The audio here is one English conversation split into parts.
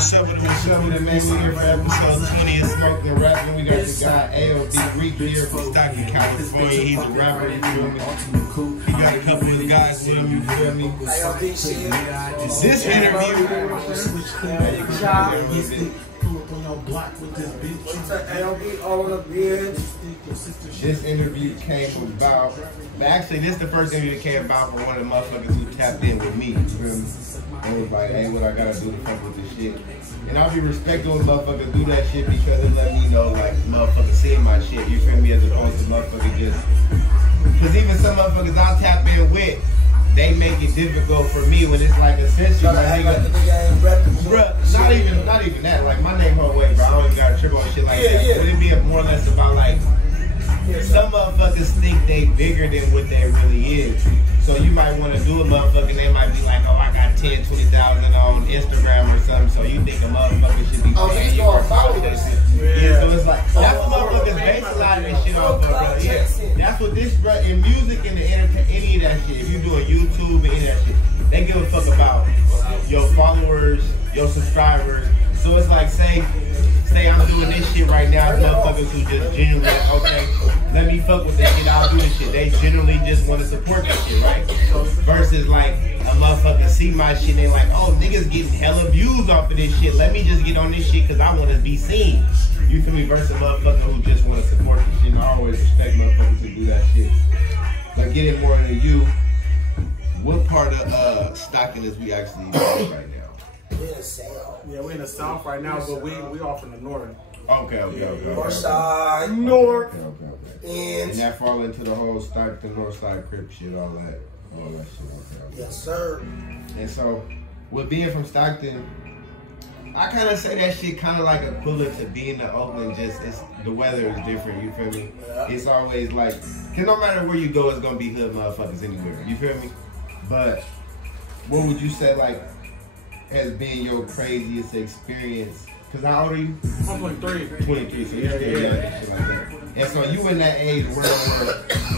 What's up with the man? We here for episode 20 of Smoking and Rapping. We got the guy AOB reek here from Stockton, California. He's a rapper, you feel me? He got a couple of guys with him, you feel me? This interview. This interview came about. Actually, this is the first interview that came about from one of the motherfuckers who tapped in with me. You feel me? And was like, hey, what I gotta do to fuck with this shit? And I'll be respectful when motherfuckers do that shit because it let me know, like, motherfuckers seeing my shit. You feel me? As opposed to motherfuckers just. Because even some motherfuckers I'll tap in with, they make it difficult for me when it's like essentially my nigga. Bruh, not even that. Like my name whole way, bro. I don't even got a trip on shit like that. But it'd be more or less about like some motherfuckers think they bigger than what they really is. So you might want to do a motherfucker, they might be like, oh, I got 10, 20,000 on Instagram or something. So you think a motherfucker should be paying you for that shit. Yeah, so it's like that's what motherfuckers base a lot of this shit off of, bro. Yeah, that's what this, bro. In music and the entertainment, any of that shit. If you doing YouTube and any of that shit, they give a fuck about your followers, your subscribers. So it's like, say I'm doing this shit right now, motherfuckers who just genuinely, okay, let me fuck with that shit, I'll do this shit. They generally just want to support that shit, right? Versus like a motherfucker see my shit and they like, oh, niggas getting hella views off of this shit. Let me just get on this shit because I want to be seen. You feel me? Versus a motherfucker who just want to support the shit. And I always respect motherfuckers who do that shit. But getting more into you, what part of Stockton is we actually doing right now? We're in the South. Yeah, we're in the South right now, but we off in the North. Okay. North side. North. Okay. And that fall into the whole Stockton, North Side, Crip shit, all that shit. Okay. Yes, sir. And so, with being from Stockton, I kind of say that shit kind of like equivalent to being in Oakland. Just the weather is different. You feel me? Yeah. It's always like, cause no matter where you go, it's gonna be hood motherfuckers anywhere. You feel me? But what would you say like has been your craziest experience? Cause how old are you? I'm 23. 23, so you're still young and shit like that. And so you in that age where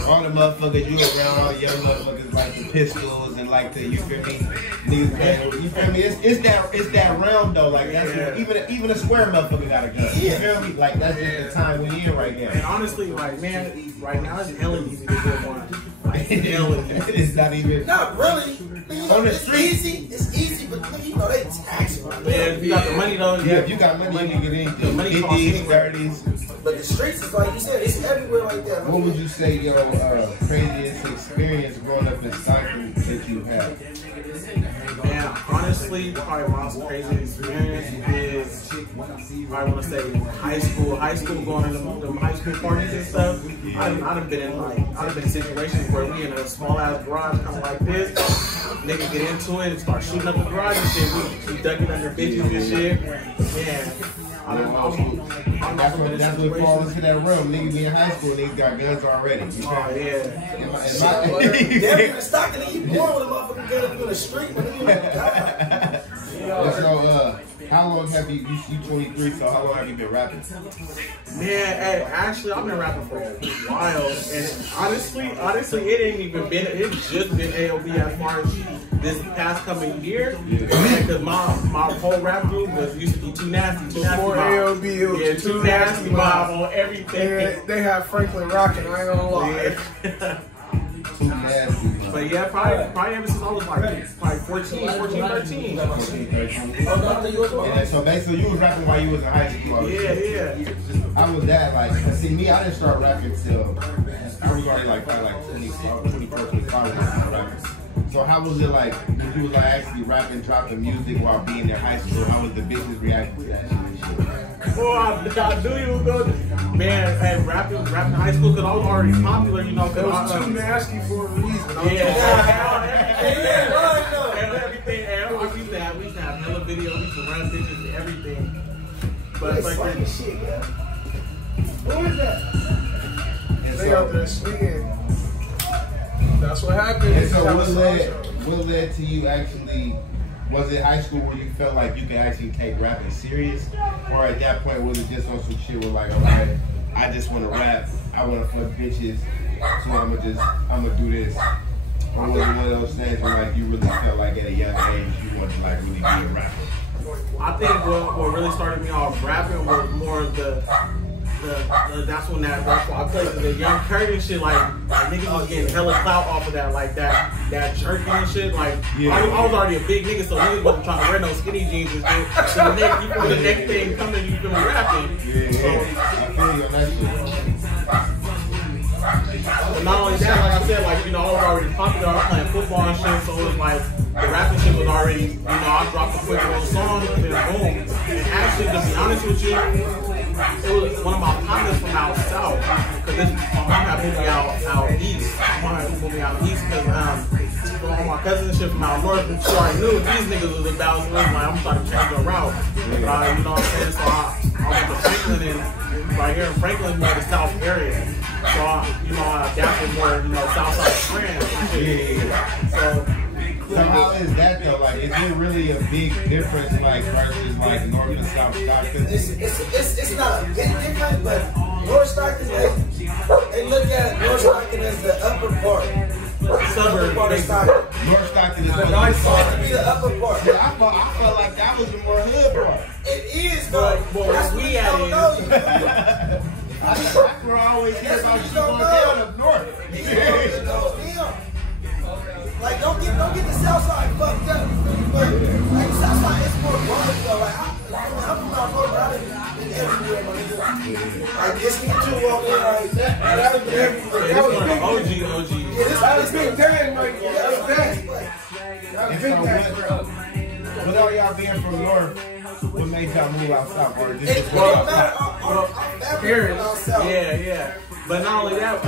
all the motherfuckers you around, all the young motherfuckers like the pistols and like the, you feel me? Niggas, man, you feel me? It's that round though. Like that's even a square motherfucker got a gun. You feel me? Like that's just the time we in right now. And honestly, like man, right now it's hella easy to get one. Like, it's not even. Not really. You know, On the it's street. It's easy, but you know they tax you. Yeah, if you got the money though. Yeah, if you got money, you can get anything. Money 50s, 30s. But the streets is like you said, it's everywhere like that. What would you say your craziest experience growing up in Stockton that you had? Man, honestly, probably my most crazy experience is I want to say high school. High school, going to the high school parties and stuff. I've been in situations where we in a small ass garage kind of like this. Niggas get into it and start shooting up the garage and shit. We ducking under bitches and shit. Yeah. That's what falls into that realm. Niggas be in high school, niggas got guns already. You oh, yeah. They're in Stockton and you born with a motherfucking gun up in the street, but you die. So, how long have you 23, so how long have you been rapping? Man, hey, actually, I've been rapping for a while, and honestly, it ain't even been, it's just been AOB as far as this past coming year, because my whole rap group used to be Too Nasty Before AOB, it was yeah, Too Nasty Mob on everything. They had Franklin rocking, I ain't gonna lie. Too Nasty. But yeah, probably ever since I was like 14, 13. Yeah, so basically you was rapping while you was in high school. Yeah. How was that like? See, me, I didn't start rapping till I was already like probably like 24, 25 when I started rapping. So how was it like when you was like actually rapping, dropping music while being in high school? How was the business reacting to that shit? Well, I knew you was going to, man, hey, rapping in high school because I was already popular, you know. It was too nasty for a reason. Everything. We used to have hella videos, we used to run bitches and everything. But it's like that shit, man. Who is that? They out there swinging. That's what happened. And so what led to you actually, was it high school where you felt like you could actually take rapping serious? Or at that point was it just on some shit where like, alright, I just want to rap, I want to fuck bitches, so I'm gonna do this? Or was it one of those things where like you really felt like at a young age you wanted to like really be a rapper? I think what really started me off rapping was more of that's when that's why I played the Young Curry and shit, like niggas was getting hella clout off of that, like that jerking and shit. Like I was already a big nigga, so niggas wasn't trying to wear no skinny jeans and shit. So the next thing coming, you feel me rapping. So, I feel you on that shit. but not only that, like I said, like, you know, I was already popular, I was playing football and shit, so it was like, the rapping shit was already, you know, I dropped a quick little song, and then boom. And actually, to be honest with you, it was one of my partners from out south, because my mom had moved me out east. My mom had moved me out east, because all my cousins and shit from out north, and so I knew what these niggas was about, so it was like, I'm trying to change the route. But, you know what I'm saying, so I went to Franklin, and right here in Franklin, more the south area. So, you know, I adapted more, you know, Southside friends. So how is that though? Like, is it really a big difference, like, versus like North and South Stockton? It's not a big difference, but North Stockton, they look at North Stockton as the upper part. Suburb Part of Stockton. North Stockton is Supposed to be the upper part. Yeah, I felt like that was the more hood part. It is, though. That's what we you at don't is. know. That's where I always hear about shit going down up north. It goes down. Like, don't get the south side fucked up. But like the south side is more bars though. Like I'm from Mount Road, I done been everywhere, my nigga. Like this nigga too walked in like that was everywhere. That was big OG. Yeah, that was big time right there. That was bad. That was big time. With all y'all being from north, what made y'all move out south? Or just It don't matter. Parents. Yeah. But not only that,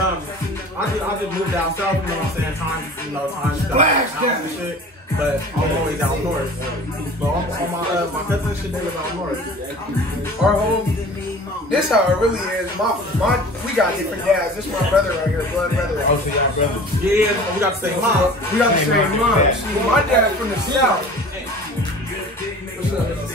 I just moved down south, you know what I'm saying? Time Blast and shit. But I'm always out north. So all my cousins and shit, they live out north. Our home, this how it really is. We got different dads. This is my brother right here, blood brother. Oh, so y'all brothers. Yeah, we got the same mom. We got the same mom. See, my dad from the south. What's up?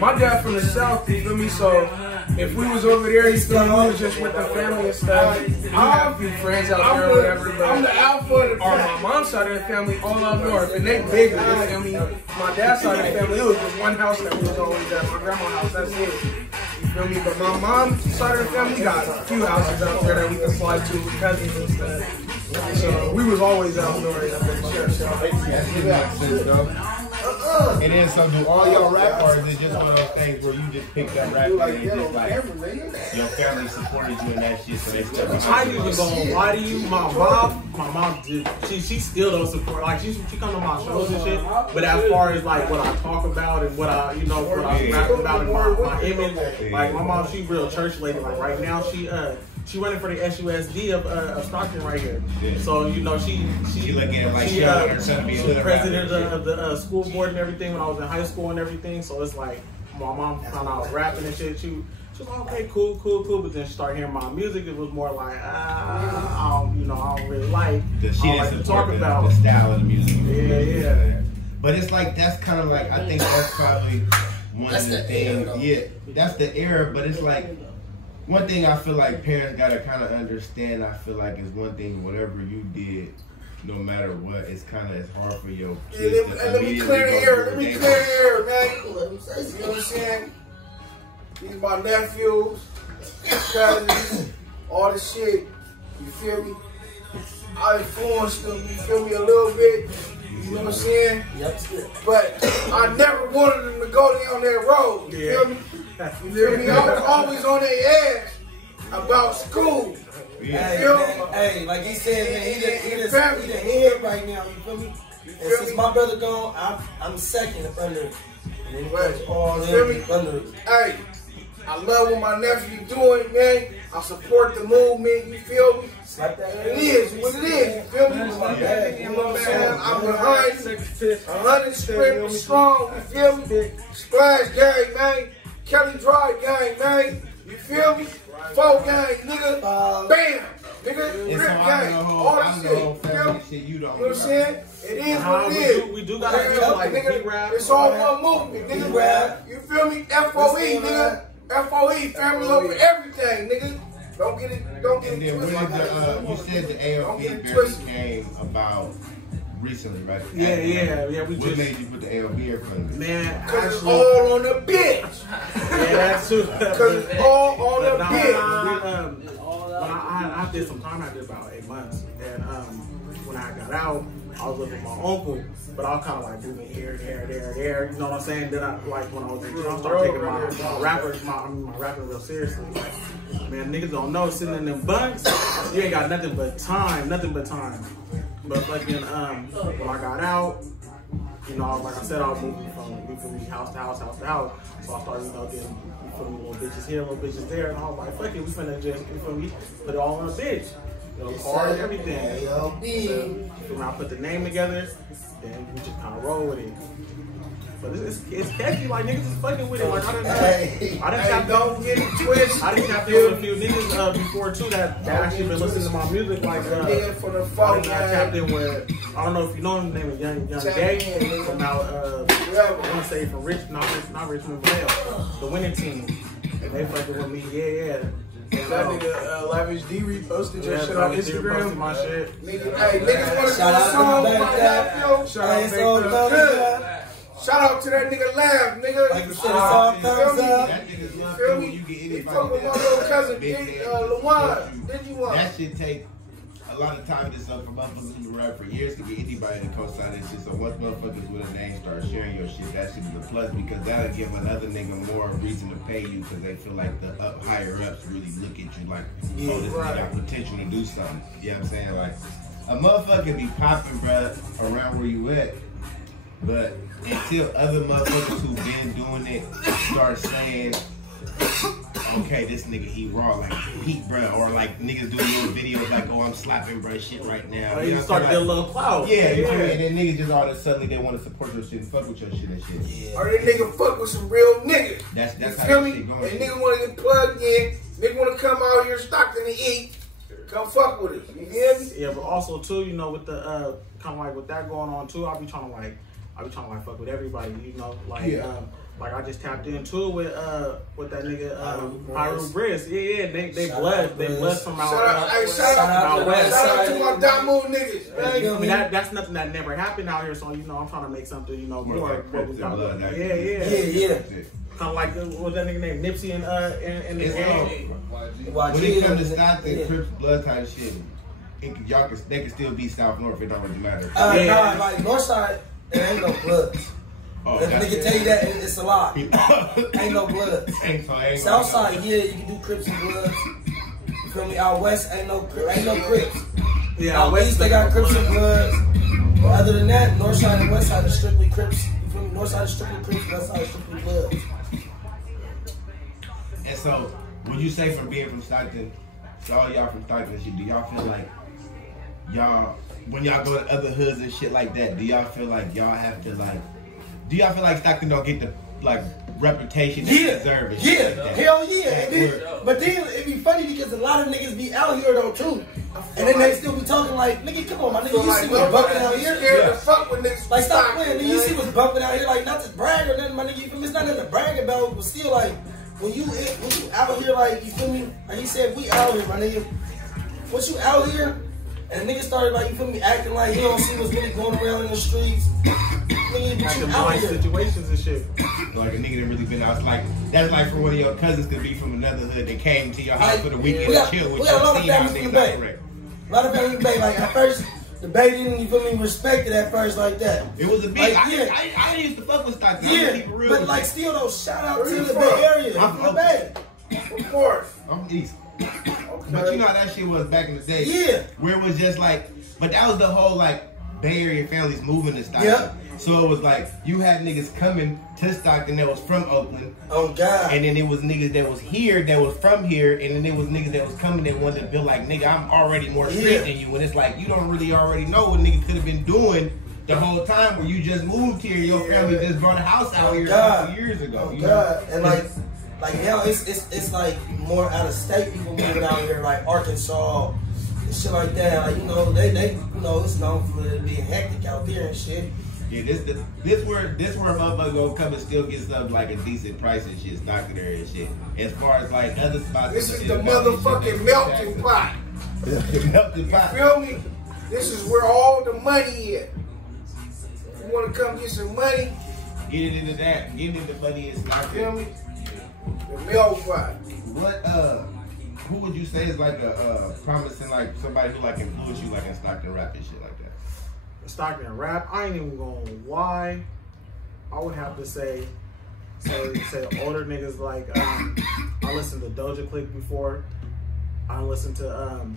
My dad from the south, you feel me? So if we was over there, you feel me, we was just with the family and stuff. We have a few friends out there or whatever, but I'm the alpha of the my mom's side of the family all up north, and they bigger, you feel me? My dad's side of the family, it was just one house that we was always at, my grandma's house, that's it. You feel me? But my mom's side of the family, we got a few houses out there that we can fly to with cousins and stuff. So we was always out north up in the church. And then so do all y'all rap, or is it just one of those things where you just picked up rap and just like your family supported you in that shit, so they still I ain't even gonna lie to you, my mom did, she still don't support, like she come to my shows and shit, but as far as like what I talk about and what I, you know, what I rap about and my image, like my mom, she real church lady, like right now she running for the SUSD of Stockton right here. Yeah. So, you know, she looking at like she's president of the school board and everything when I was in high school and everything. So it's like my mom found out rapping and shit. She was like, okay, cool. But then she started hearing my music. It was more like, I don't really like. She didn't like talk about the style of the music. Yeah. But it's like, that's kind of like, I think that's probably one of the things. Yeah, that's the era. But it's like, one thing I feel like parents gotta kind of understand, I feel like, is one thing, whatever you did, no matter what, it's hard for your kids to let me clear the air, man. You know what I'm saying? These my nephews, cousins, all this shit, you feel me? I influenced them, you feel me, a little bit, you know what I'm saying? But I never wanted them to go down that road, you feel me? You feel me? I was always on their ass about school. Hey, like he said, man, he the head right now. You feel me? And since my brother gone, I'm second under it. And then he goes all in under it. Hey, I love what my nephew doing, man. I support the movement. You feel me? Like that. It is what it is. You feel me? You know what I'm saying? I'm behind you. 100 strong. You feel me? Splash gang, man. Kelly Drive gang, man. You feel me? 4 gang, nigga. Bam! Nigga, rip gang. All this shit. You feel me? You know what I'm saying? It is what it is. We do gotta like nigga. It's all one movement, nigga. You feel me? FOE, nigga. FOE, family over everything, nigga. Don't get it twisted. You said the AOB barely came about recently, right? Yeah. We what made you put the AOB in front of it? Man, Cause it's actually, all on the bitch. yeah, that's true. Cause it's all on the bitch. When I did some time, I did about 8 months, and when I got out, I was living with my uncle, but I was kind of like moving here, there. You know what I'm saying? Then I when I was in Trill, I started taking my rapping real seriously. Like, man, niggas don't know, sitting in them bunks, you ain't got nothing but time. But fucking when I got out, you know, like I said, I was moving from house to house. So I started, you know, getting, you feel me, little bitches here, little bitches there, and I was like, fuck it, we finna just, you feel me, put it all on a bitch. You know, cars, everything. AOB. So when I put the name together, then we just kind of roll with it. But it's catchy, like niggas is fucking with it. Like I didn't Don't get it twisted. I didn't tap in with a few niggas before too that actually been listening to my music. Like I tapped in with, I don't know if you know him, name is Young Gay from out I want to say from not Richmond, Vale, the winning team. And they fucking with me, yeah. That nigga Lavish D reposted your shit on Instagram. My shit. Hey, niggas want to Shout out song to about that, yo. Shout out to that nigga Lav, nigga. Like you said, it's all thumbs up. That nigga's You love feel when me? you get He anybody fuck with my little cousin, Lawan. Did you want? That shit take a lot of time this up for motherfuckers who rap for years to get anybody to co-sign that shit. So once motherfuckers with a name start sharing your shit, that should be a plus because that'll give another nigga more reason to pay you because they feel like the higher ups really look at you like, oh, this nigga got potential to do something. You know what I'm saying? Like, a motherfucker be popping, bruh, around where you at. But until other motherfuckers who been doing it start saying, okay, this nigga, he raw, like Pete, bruh, or like niggas do little videos like, oh, I'm slapping bruh shit right now. You start to get a little clout. Yeah, you feel me? And then niggas just all of a sudden they want to support your shit and fuck with your shit and shit. Yeah. Or that nigga fuck with some real niggas. That's You how feel that me? shit going. And nigga want to get plugged in. Nigga want to come out here Stockton to eat. Come fuck with us. You hear me? Yeah, but also too, you know, with the kind of like with that going on too, I be trying to fuck with everybody, you know, like like I just tapped into it with that nigga Pyro Brisk. Yeah, they blessed from out Shout out to my Damu niggas, man. I mean that's nothing that never happened out here, so you know I'm trying to make something, you know, more. Yeah. Kind of like what's that nigga named Nipsey and the game. When it comes to Stockton, Crips, blood type shit, they can still be South North. It don't really matter. Nah, like Northside, there ain't no bloods. Oh, if nigga tell you that, it's a lie. Ain't no bloods. Southside, yeah, you can do Crips and bloods. You feel me? Out west, ain't no Crips. Yeah, out west they got Crips and bloods. But other than that, Northside and Westside are strictly Crips. You feel me? Northside is strictly Crips, Westside is strictly bloods. And so, when you say from being from Stockton, so all y'all from Stockton and shit, do y'all feel like when y'all go to other hoods and shit like that, do y'all feel like y'all have to like, do y'all feel like Stockton don't get the like reputation they deserve and shit like that? Hell yeah. But then it be funny because a lot of niggas be out here though too. And then they still be talking like, nigga, come on, my nigga, you see what's bumping out here? Scared to fuck with niggas. Like, stop playing, nigga, you see what's bumping out here? Like, not to brag or nothing, my nigga, you feel me? It's not nothing to brag about, but still, like, when you out here, like, you feel me? Like he said, we out here, my nigga. Once you out here, and niggas started, like, you feel me, acting like he don't see what's really going around in the streets. Nigga, but you out here. Situations and shit. Like a nigga that really been out. It's like, that's like for one of your cousins could be from another hood that came to your house for the weekend and chill with you. We got a lot of families from the Bay. A lot of families from the Bay. Like, at first, the Bay didn't, you feel me, respect it at first like that. It was a big, like, I used to fuck with Stockton. Yeah, but like still though, shout out to the Bay Area. I'm from the Bay. Of course. I'm East. Okay. But you know how that shit was back in the day? Yeah. Where it was just like, but that was the whole like Bay Area families moving to Stockton. Yep. So it was like, you had niggas coming to Stockton that was from Oakland. Oh God. And then it was niggas that was here, that was from here. And then it was niggas that was coming that wanted to feel like, nigga, I'm already more street than you. And it's like, you don't really already know what niggas could have been doing the whole time where you just moved here. Your family just bought a house out here a couple years ago. Oh you God. know? And like now it's like more out of state people moving out here, like Arkansas and shit like that. Like, you know, they you know, it's known for it being hectic out there and shit. Yeah, this where motherfucker gonna come and still get something like a decent price and shit, Stockton area and shit. As far as like other spots, this is the motherfucking melting pot. The melting pot. You feel me? This is where all the money is. want to come get some money, Getting into that, getting into money is not feel me? The male vibe. What who would you say is like a promising, like somebody who like influenced you like in Stockton rap and shit like that? Stockton rap, I ain't even gonna lie. I would have to say older niggas like I listened to Doja Click before. I listened to from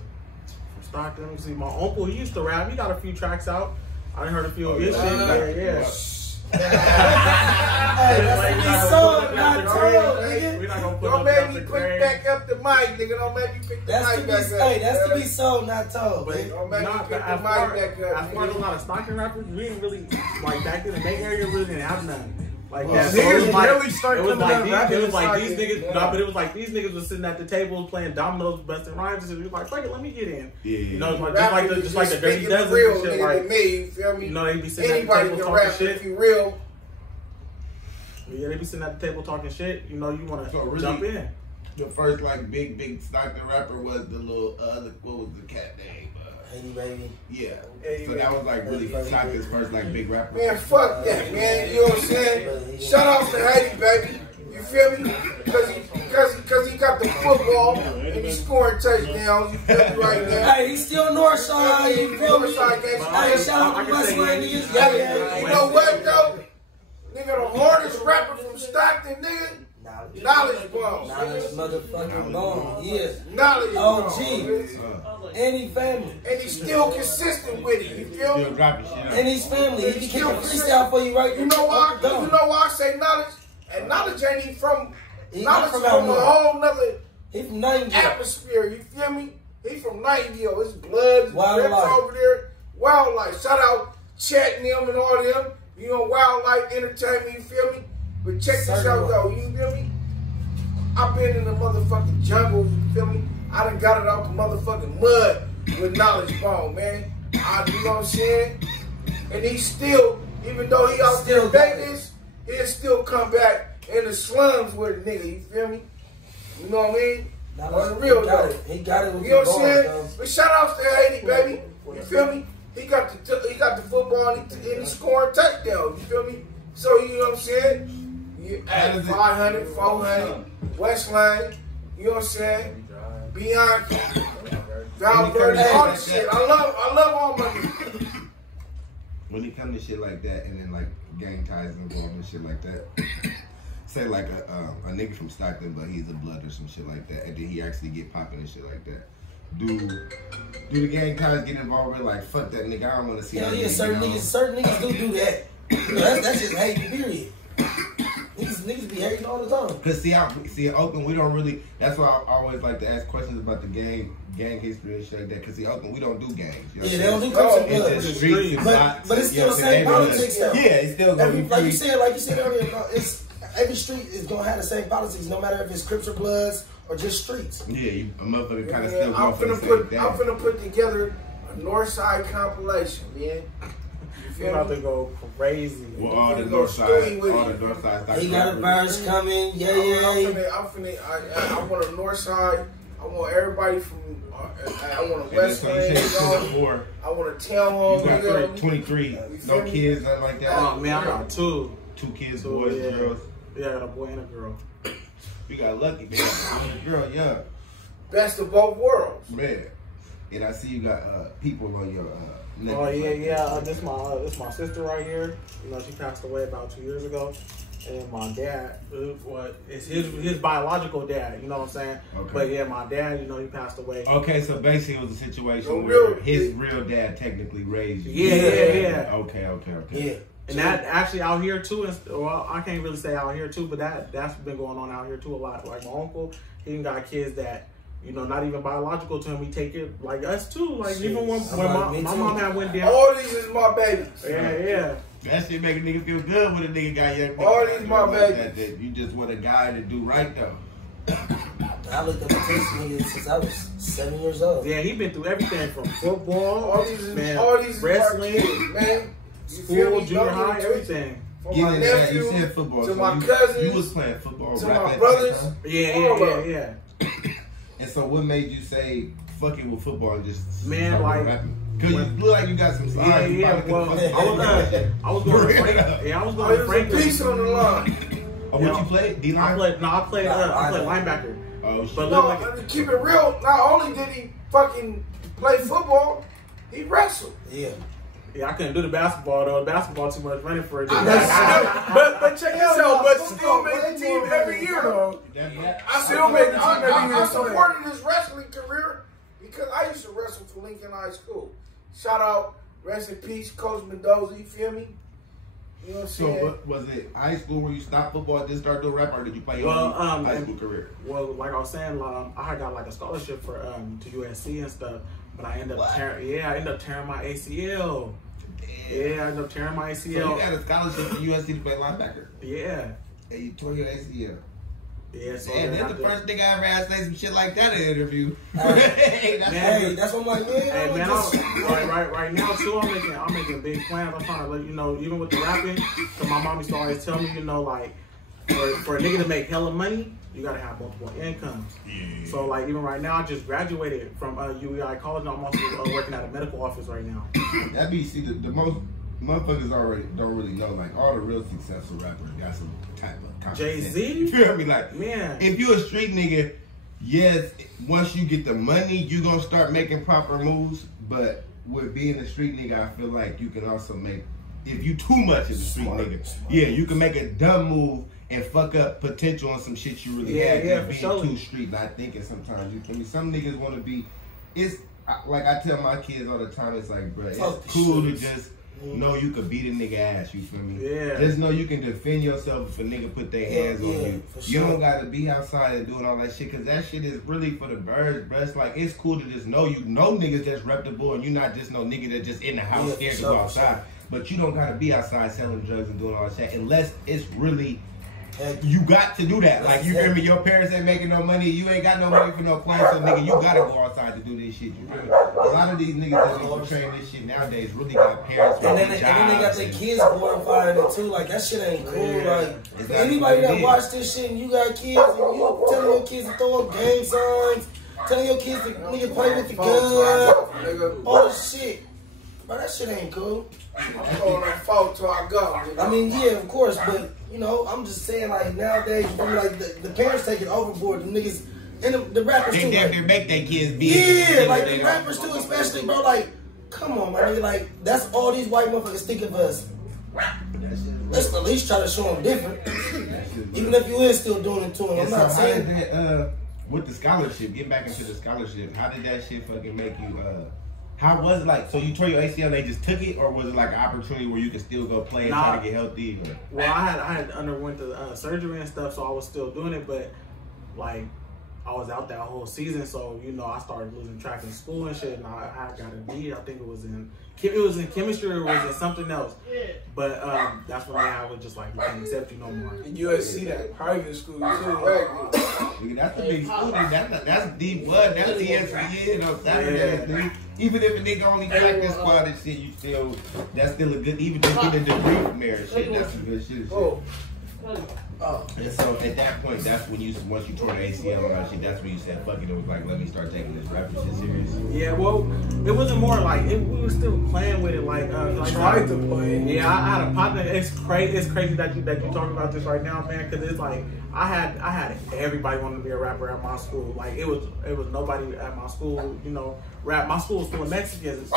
Stockton. Let me see, my uncle, he used to rap. He got a few tracks out. I done heard a few of his shit. Yeah. Hey, that's the song, not Trill, nigga. We're not gonna put Don't make me pick back up the mic, nigga. Don't make me pick the That's to mic be, back up. hey, that's to be sold, not told. But Don't make me nah, pick the mic as back up. far as a lot of Stockton rappers, we didn't really, like back in the Bay Area, really didn't have none. Like that. So Niggas it was like, really start it was coming like up these, rapping it was like these Stockton. niggas, no, but it was like these niggas was sitting at the table playing dominoes, busting rhymes, and shit. We was like, fuck it, let me get in. Yeah. You know, like, Rapping just like the Dirty speaking the Dozen real and shit. nigga Like, to me, you feel me? you know, they be sitting at the Anybody table can talking rap shit. if you real. Yeah, they be sitting at the table talking shit. You know, you want to So really, jump in. The first like big Stockton rapper was the little what was the cat name? Hey, baby. Yeah. So that was like really Stockton's first like big rapper. Man, fuck that, man. You know what I'm saying? Shout out to Haiti, baby. You feel me? Because he got the football and he's scoring touchdowns. You feel me right now? Hey, he's still Northside, you feel me? Northside gangsta. Hey, shout out to West Lane niggas. Yeah. You know what though? Nigga, the hardest rapper from Stockton, nigga. Knowledge bomb. Knowledge motherfucking bomb. Yeah. Knowledge bomb. OG. Any family. And he's still consistent with it. You feel Still me? dropping shit. And his family. He can kick a freestyle for you right. You know why? You know why I say knowledge? And knowledge ain't even from. He Knowledge from from out a north. whole nother He from Nightingale. atmosphere. You feel me? He from Nightingale. His blood, his Wildlife. drips over there. Wildlife. Shout out Chet and them and all them. You know, Wildlife Entertainment. You feel me? But check this Certain out one. though. You feel me? I've been in the motherfucking jungle. You feel me? I done got it out the motherfucking mud with knowledge bomb, man. You know what I'm saying? And he still, even though he out there Still got it. Vegas, he'll still come back in the slums with a nigga. You feel me? You know what I mean? On the real He got though. it. He got it with You know the what I'm bars, saying? though. But shout outs to Haiti, baby. You feel me? He got the football and he scoring touchdowns. You feel me? So you know what I'm saying? You add 500, 400, West Lane. You know what I'm saying? Beyond Valverde, all this shit. I love all my niggas. When it comes to shit like that, and then like gang ties involved and shit like that, say like a nigga from Stockton, but he's a blood or some shit like that, and then he actually get popping and shit like that. Do the gang ties get involved with like fuck that nigga? I don't want to see that. Yeah, certain niggas do that. You know, that's just hate, period. Niggas be hating all the time. Cause see, Oakland, we don't really. That's why I always like to ask questions about the gang history and shit like that. Cause see, Oakland, we don't do gangs. You know Yeah, they don't do what cops I'm and saying? blood. It's the streets and blocks. But it's still the and same neighborhoods. politics though. Yeah, it's still gonna be Like you free. said earlier, bro, every street is gonna have the same politics, no matter if it's Crips or Bloods or just streets. Yeah, a motherfucker kind of Man, still I'm going for the finna same thing. put together a Northside compilation, man. You We're about feel to me? go crazy. Well, all the Finna north go side, stewy with all it. the north side. He got a verse coming, yeah. I want a Northside. I want everybody from. I want a West So you said Lane. 4. I want a town hall. You got nigga. 23. You No feel me? kids, nothing like that. Oh man, I got two. 2 kids, Two, boys, yeah. girls. Yeah, I got a boy and a girl. You got lucky, man. Girl, yeah. Best of both worlds. Man. And I see you got people on your neck. Oh yeah. This my sister right here. You know, she passed away about 2 years ago. And my dad, it's his biological dad. You know what I'm saying? Okay. But yeah, my dad, you know, he passed away. Okay, so basically it was a situation No where real- his real dad technically raised you. Yeah. Okay. Yeah. And that actually out here too, well, I can't really say out here too, but that's been going on out here too a lot. Like my uncle, he even got kids that, you know, not even biological to him. We take it like us too. Like even when my mom had went down. All these is my babies. Yeah. That shit make a nigga feel good when a nigga got your All these my babies. that you just want a guy to do right though. I looked up to this nigga since I was 7 years old. Yeah, he been through everything from football, All these is wrestling, my kids, man. You feel school, me? junior Don't high, get it twisted. everything. From Get my into that. You nephew said football. to so my you cousins was playing football. to rap my at that brothers. time? Yeah. And so what made you say fuck it with football and just Man, start like rapping? Cause you look like you got some size. Yeah. Well, I was going to Frank. Yeah, I was going to Frank. Piece on the line. Oh, what you played? D-line? I played linebacker. Oh, shit. But No, to keep it real, not only did he fucking play football, he wrestled. Yeah. Yeah, I couldn't do the basketball though. Basketball too much running for it. But check this out. But still make the team every year though. I still make the team every year. I supported his wrestling career because I used to wrestle for Lincoln High School. Shout out, rest in peace, Coach Mendoza. You feel me? You know what I'm saying? So, was it high school where you stopped football and then start doing rap, or did you play your high school career? Well, like I was saying, I had got like a scholarship for to USC and stuff, but I ended up tearing my ACL. Yeah, I ended up tearing my ACL. So you got a scholarship for USC to play linebacker? Yeah. And you tore your ACL? Yeah, so and that's the first thing I ever had to say some shit like that in an interview. Hey, that's what I'm like, man. Hey, man, right now too, I'm making big plans. I'm trying to let you know, even with the rapping, because my mom used to always tell me, you know, like for a nigga to make hella money, you gotta have multiple incomes. Yeah. So like even right now, I just graduated from UEI college, and I'm also working at a medical office right now. That be the most motherfuckers already don't really know, like all the real successful rappers got some type of Jay-Z? You feel me? Like, man, if you a street nigga, yes, once you get the money, you gonna start making proper moves. But with being a street nigga, I feel like you can also make, if you too much of a street nigga, yeah, you can make a dumb move and fuck up potential on some shit you really had. Yeah, being sure. Too street, not thinking sometimes. You feel me? Some niggas want to be. It's like I tell my kids all the time. It's like, bro, it's cool to just know you could beat a nigga ass. You feel me? Yeah. Just know you can defend yourself if a nigga put their hands on you. You don't gotta be outside and doing all that shit, cause that shit is really for the birds, bro. It's like, it's cool to just know you know niggas that's reputable, and you not just no nigga that's just in the house scared to go outside. But you don't gotta be outside selling drugs and doing all that shit unless it's really. You got to do that. Like, you hear me? Your parents ain't making no money. You ain't got no money for no class, so nigga, you gotta go outside to do this shit. You feel me? A lot of these niggas that be portraying this shit nowadays really got parents with and then they got their kids glorifying it too. Like, that shit ain't cool. Like, anybody that watch this shit and you got kids and you telling your kids to throw up gang signs, telling your kids to nigga play with the gun, all this shit. Bro, that shit ain't cool. Oh, that fault to our government. I mean, yeah, of course, but you know, I'm just saying, like, nowadays, you know, like the parents take it overboard. The niggas and the rappers too. They make their kids be. Yeah, like the rappers too, especially, bro. Like, come on, my nigga. Like, that's all these white motherfuckers think of us. Let's at least try to show them different. Even if you is still doing it to them. I'm not saying that. With the scholarship, getting back into the scholarship, how did that shit fucking make you? How was it like? So you tore your ACL, they just took it, or was it like an opportunity where you could still go play and try to get healthy? Well, I had underwent the surgery and stuff, so I was still doing it, but like I was out that whole season, so you know I started losing track in school and shit, and I got a D. I think it was in chemistry or was in something else, but that's when I was just like, we can't accept you no more. And USC, that private school too. That's the big school. That's deep blood. That's the ESPN on Saturday, dude. Even if a nigga only practice squad and shit, that's still a good, even just get a degree from there and shit, that's some good shit. And so at that point, that's when once you tore the ACL and all that shit, that's when you said, fuck it, it was like, let me start taking this rapping shit serious. Yeah, well, it wasn't more like, we were still playing with it, like tried to play. Yeah, I had a partner. It's crazy that you talking about this right now, man, because it's like, I had everybody wanted to be a rapper at my school. Like, it was nobody at my school, you know, rap. My school was full of Mexicans.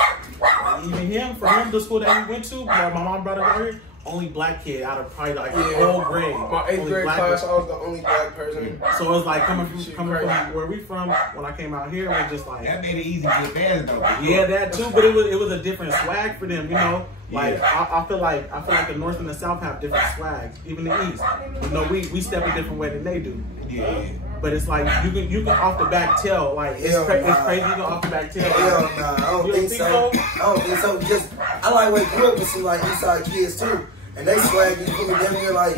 Even for him, the school that he went to, my mom brought him out here, only black kid out of probably like the whole grade. My 8th grade class, I was the only black person. So it's like coming from where we from. When I came out here, it was just like that made it easy to get fans though. Yeah, that too. But it was a different swag for them, you know. Like I feel like the North and the South have different swags, even the East. You know, we step a different way than they do. Yeah. But it's like you can off the back tell, like it's crazy. You can off the back tell. Hell nah, I don't think so. I don't think so. Because I like when grew up with some like East Side kids too, and they swag. You feel me? They're like,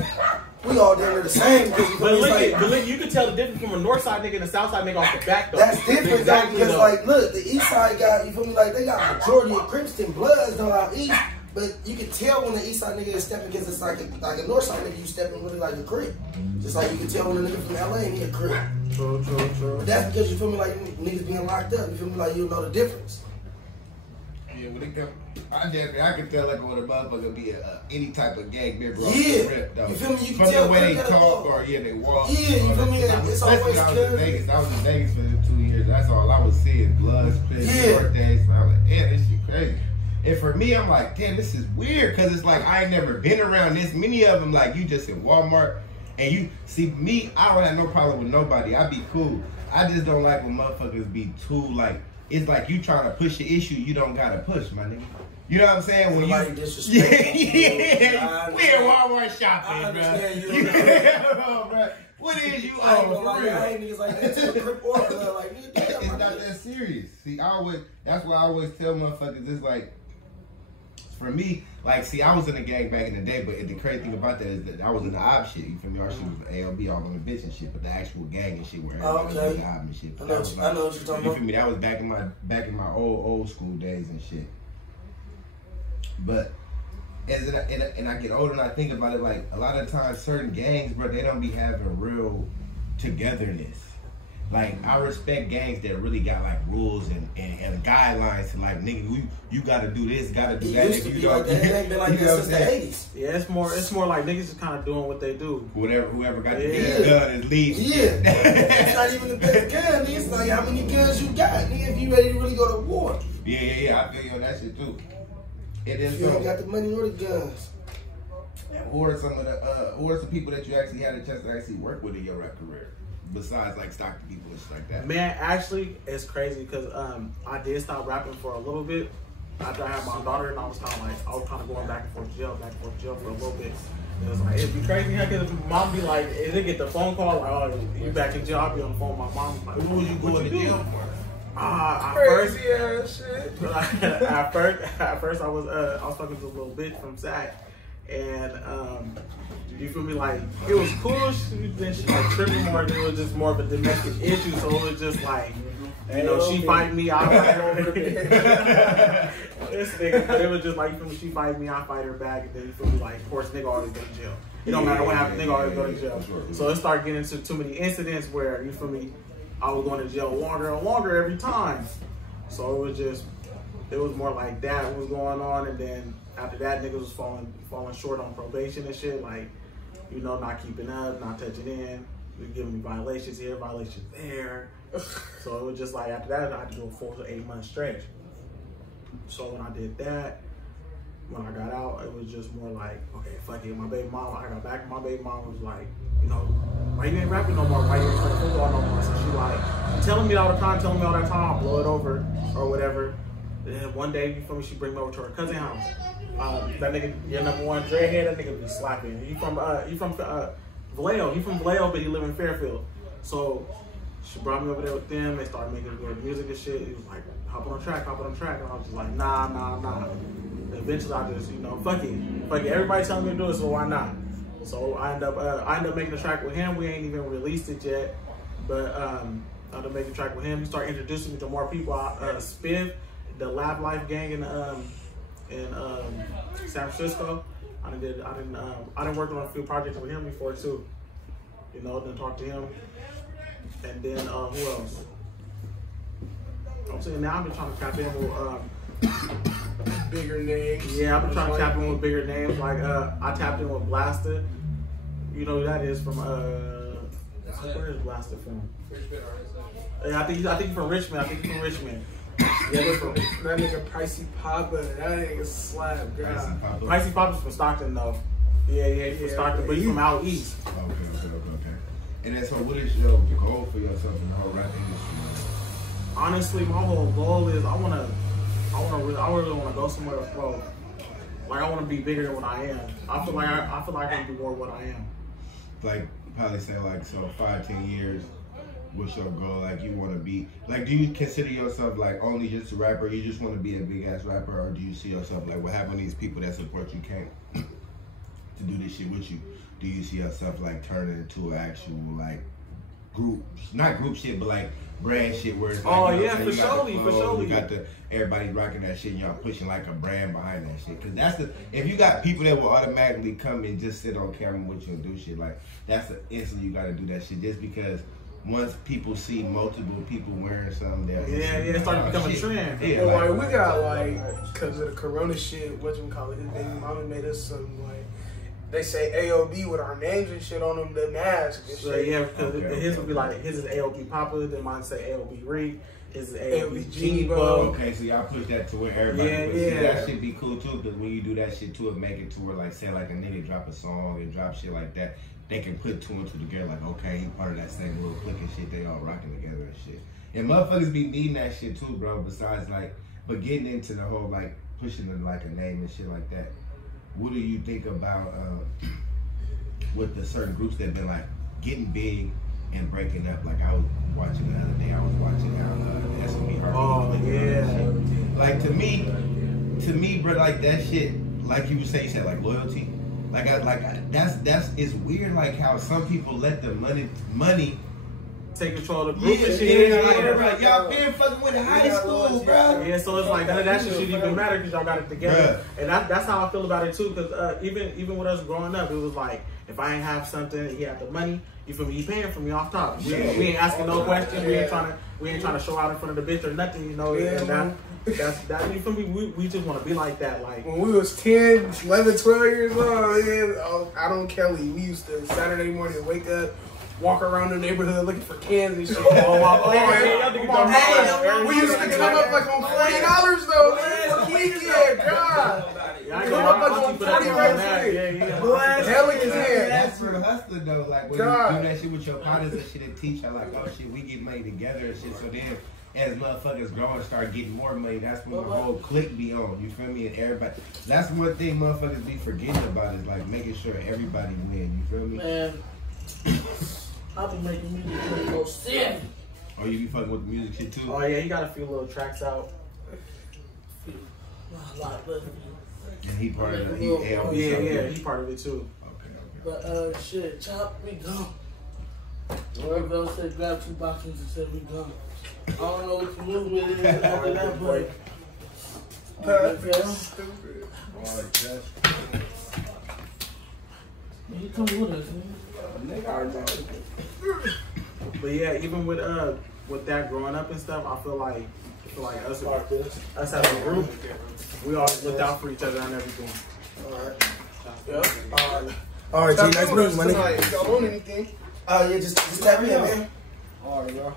we all damn near the same. But look, you can tell the difference from a North Side nigga and a South Side nigga off the back though. That's different though, because like, look, the East Side guy, you feel me? Like they got majority of Crips and Bloods though out East. But you can tell when the East Side nigga is stepping because it's like a North Side nigga, you stepping really like a Crip. Just like you can tell when a nigga from LA and he a Crip. True. But that's because you feel me like niggas being locked up. You feel me like you don't know the difference. Yeah, when it come, I can tell like when a motherfucker be any type of gang member off Yeah. the rip though. You feel me? You can From tell the way they they talk gotta or they walk. Yeah, you feel me? It's always I was in Vegas. I was in Vegas for the 2 years. That's all I was seeing. Blood, spit, birthdays. I was like, yeah, this shit crazy. And for me, I'm like, damn, this is weird because it's like I ain't never been around this many of them. Like you just in Walmart and you see me. I don't have no problem with nobody. I be cool. I just don't like when motherfuckers be too like. It's like you trying to push the issue you don't gotta push, my nigga. You know what I'm saying? When Somebody you disrespect yeah, we in Walmart shopping, bro. What is you I ain't on gonna lie, for real? I ain't niggas like that to a crip or blood. Like, nigga, It's not that serious. See, that's why I always tell motherfuckers, it's like, for me, like, see, I was in a gang back in the day, but the crazy thing about that is that I was in the OB shit. You feel me? Our shit was AOB, all on the bitch and shit, but the actual gang and shit where everybody was in the OB and shit. I know what you're talking You about. feel me? That was back in my old school days and shit. But and I get older and I think about it, like a lot of times certain gangs, bro, they don't be having real togetherness. Like I respect gangs that really got like rules and guidelines to like, nigga, you gotta do this, gotta do that. It used to be like that. It ain't been like that since the 80s. Yeah, it's more like niggas just kind of doing what they do. Whoever got the biggest gun is leading. Yeah, it's not even the best gun. Nigga. It's like how many guns you got, nigga. If you ready to really go to war. Yeah. I feel you on that shit too. And then You don't got the money or the guns. Or some of the people that you actually had a chance to actually work with in your rap career, besides like Stockton people and shit like that. Man, actually, it's crazy because I did stop rapping for a little bit after I had my daughter, and I was kind of going back and forth to jail for a little bit. And it was like, it'd be crazy because mom be like, if they get the phone call like, oh, you back in jail, I'll be on the phone with my mom. Like, Who you going to jail for? Crazy ass shit. At first I was fucking with a little bitch from Sac, and you feel me, like it was cool. Then she like tripping more. It was just more of a domestic issue, so it was just like, you know, she fight me, I fight her. This nigga, but it was just like, you feel me, she fight me, I fight her back, and then you feel me, like, of course, nigga always go to jail. It don't matter what happens, nigga always go to jail. So it started getting into too many incidents where, you feel me, I was going to jail longer and longer every time. So it was more like that was going on, and then after that, niggas was falling short on probation and shit, like, you know, not keeping up, not touching in, giving me violations here, violations there. So it was just like, after that, I had to do a 4 to 8 month stretch. So when I did that, when I got out, it was just more like, okay, fuck it. My baby mom, I got back, my baby mom was like, you know, why you ain't rapping no more? Why you ain't playing football no more? So she like, telling me all the time, I'll blow it over or whatever. Then one day, you feel me, she bring me over to her cousin's house. That nigga, your number one dreadhead, that nigga be slapping. He from Vallejo. He from Vallejo, but he live in Fairfield. So she brought me over there with them. They started making good music and shit. He was like, hop on the track. And I was just like, nah. And eventually I just, you know, fuck it. Everybody telling me to do it, so why not? So I end up making a track with him. We ain't even released it yet, but I ended up making a track with him. He started introducing me to more people. Spiv, the Lab Life gang in San Francisco. I done worked on a few projects with him before too. You know, then talk to him. And then who else? I'm saying now I've been trying to tap in with bigger names. Yeah, I've been trying to tap in with bigger names. Like I tapped in with Blaster. You know who that is from where is Blaster from? Yeah, I think he's from Richmond. Yeah, they're from that nigga Pricey Papa. That nigga slap, God. Pricey Papa's from Stockton though. Yeah, he's from Stockton, but he's from out east. Okay. And then so what is your goal for yourself in the whole rap industry? Honestly, my whole goal is I really want to go somewhere bro. Like I want to be bigger than what I am. I feel like I can do more what I am. Like probably say like so 5-10 years. What's your goal? Like you want to be like? Do you consider yourself like only just a rapper? You just want to be a big ass rapper, or do you see yourself like what happened to these people that support you came to do this shit with you? Do you see yourself like turning into an actual like groups, not group shit, but like brand shit where it's like, for sure. You got everybody rocking that shit, and y'all pushing like a brand behind that shit. Cause that's if you got people that will automatically come and just sit on camera with you and do shit, like that's instantly you got to do that shit just because once people see multiple people wearing something, it started becoming a trend. Yeah, well, like we got like because of the Corona shit, whatchamacallit, his baby mama made us some like they say AOB with our names and shit on them, the mask and shit. So yeah, because his would be like his is AOB Papa, then mine say AOB Reek. His is AOB Genie Bro. Okay, so y'all push that to where everybody. See, that should be cool too, because when you do that shit too, it make it to where like say like a nigga drop a song and drop shit like that, they can put two and two together. Like okay, he part of that same little clique and shit. They all rocking together and shit. And motherfuckers be needing that shit too, bro. Besides like, but getting into the whole like pushing the, like a name and shit like that. What do you think about with the certain groups that been like getting big and breaking up? Like I was watching the other day, I was watching how SME Harvey. Oh yeah. Like to me, bro, like that shit. Like you said like loyalty. That's it's weird. Like how some people let the money take control of the group and shit. Like, y'all been fucking with high school, bro. Yeah, so it's like none of that shit shouldn't even matter because y'all got it together. Bruh. And that's how I feel about it too. Because even with us growing up, it was like if I ain't have something and he had the money, you feel me? He paying for me off top. We ain't asking no questions. We ain't trying to show out in front of the bitch or nothing. You know. And that you feel me? We just want to be like that. Like when we was 10, 11, 12 years old, I don't Kelly. We used to Saturday morning wake up, walk around the neighborhood looking for cans and shit. We used to come up like on $40 though. Weekend, God. Come up like on 40 right. Hell yeah. That's for the hustler though. Like when you do that shit with your partners and shit and teach her like, oh shit, we get money together and shit. So then as motherfuckers grow and start getting more money, that's when the whole clique be on. You feel me? And everybody. That's one thing motherfuckers be forgetting about is like making sure everybody win. You feel me? Man, I be making music go sin. Oh, you be fucking with the music shit too? Oh yeah, you got a few little tracks out. And he part of the AOB. Yeah, he part of it too. Okay. But shit, Chop, we gone. Whoever girl said grab 2 boxes and said we gone. I don't know what the movement is after that, but stupid. You come with us, man. But yeah, even with that growing up and stuff, I feel like us as a group, we always looked out for each other and everything. Alright. Yep. Alright, G, nice meeting, my nigga. If y'all want anything. Oh yeah, just tap me in, man. Alright, bro.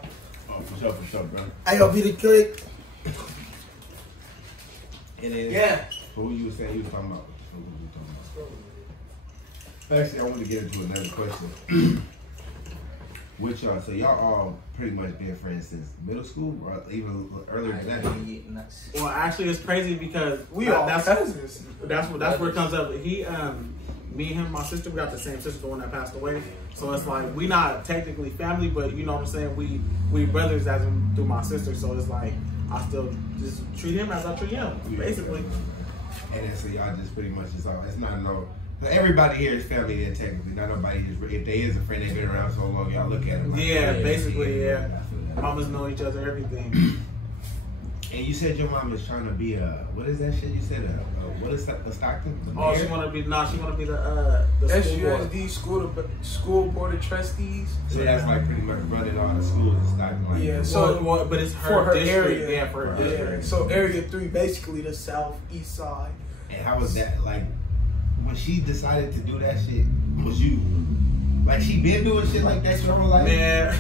Oh, for sure, bro. AOB the click. And then, yeah. What you was saying? You was talking about. Actually, I want to get into another question. With y'all, so y'all all pretty much been friends since middle school or even earlier than that? Well, actually, it's crazy because we all cousins. That's where it comes up. Me and him, my sister, we got the same sister, the one that passed away. So it's like we not technically family, but you know what I'm saying. We brothers as in through my sister. So it's like I still just treat him as I treat him, basically. And then so y'all just pretty much just all. It's not no. Everybody here is family. Then technically, not nobody is. If they is a friend, they've been around so long. Y'all look at them. Like, basically, yeah. Mamas know each other, everything. And you said your mom is trying to be a, what is that shit? You said what is that, a Stockton? Oh, she want to be the SUSD school board of trustees. So that's like pretty much running all the schools in Stockton. Like, yeah, so but it's for her district. area. Yeah, for her district. So area 3, basically the southeast side. And how was that like when she decided to do that shit? Was you like she been doing shit like that your whole life? Man.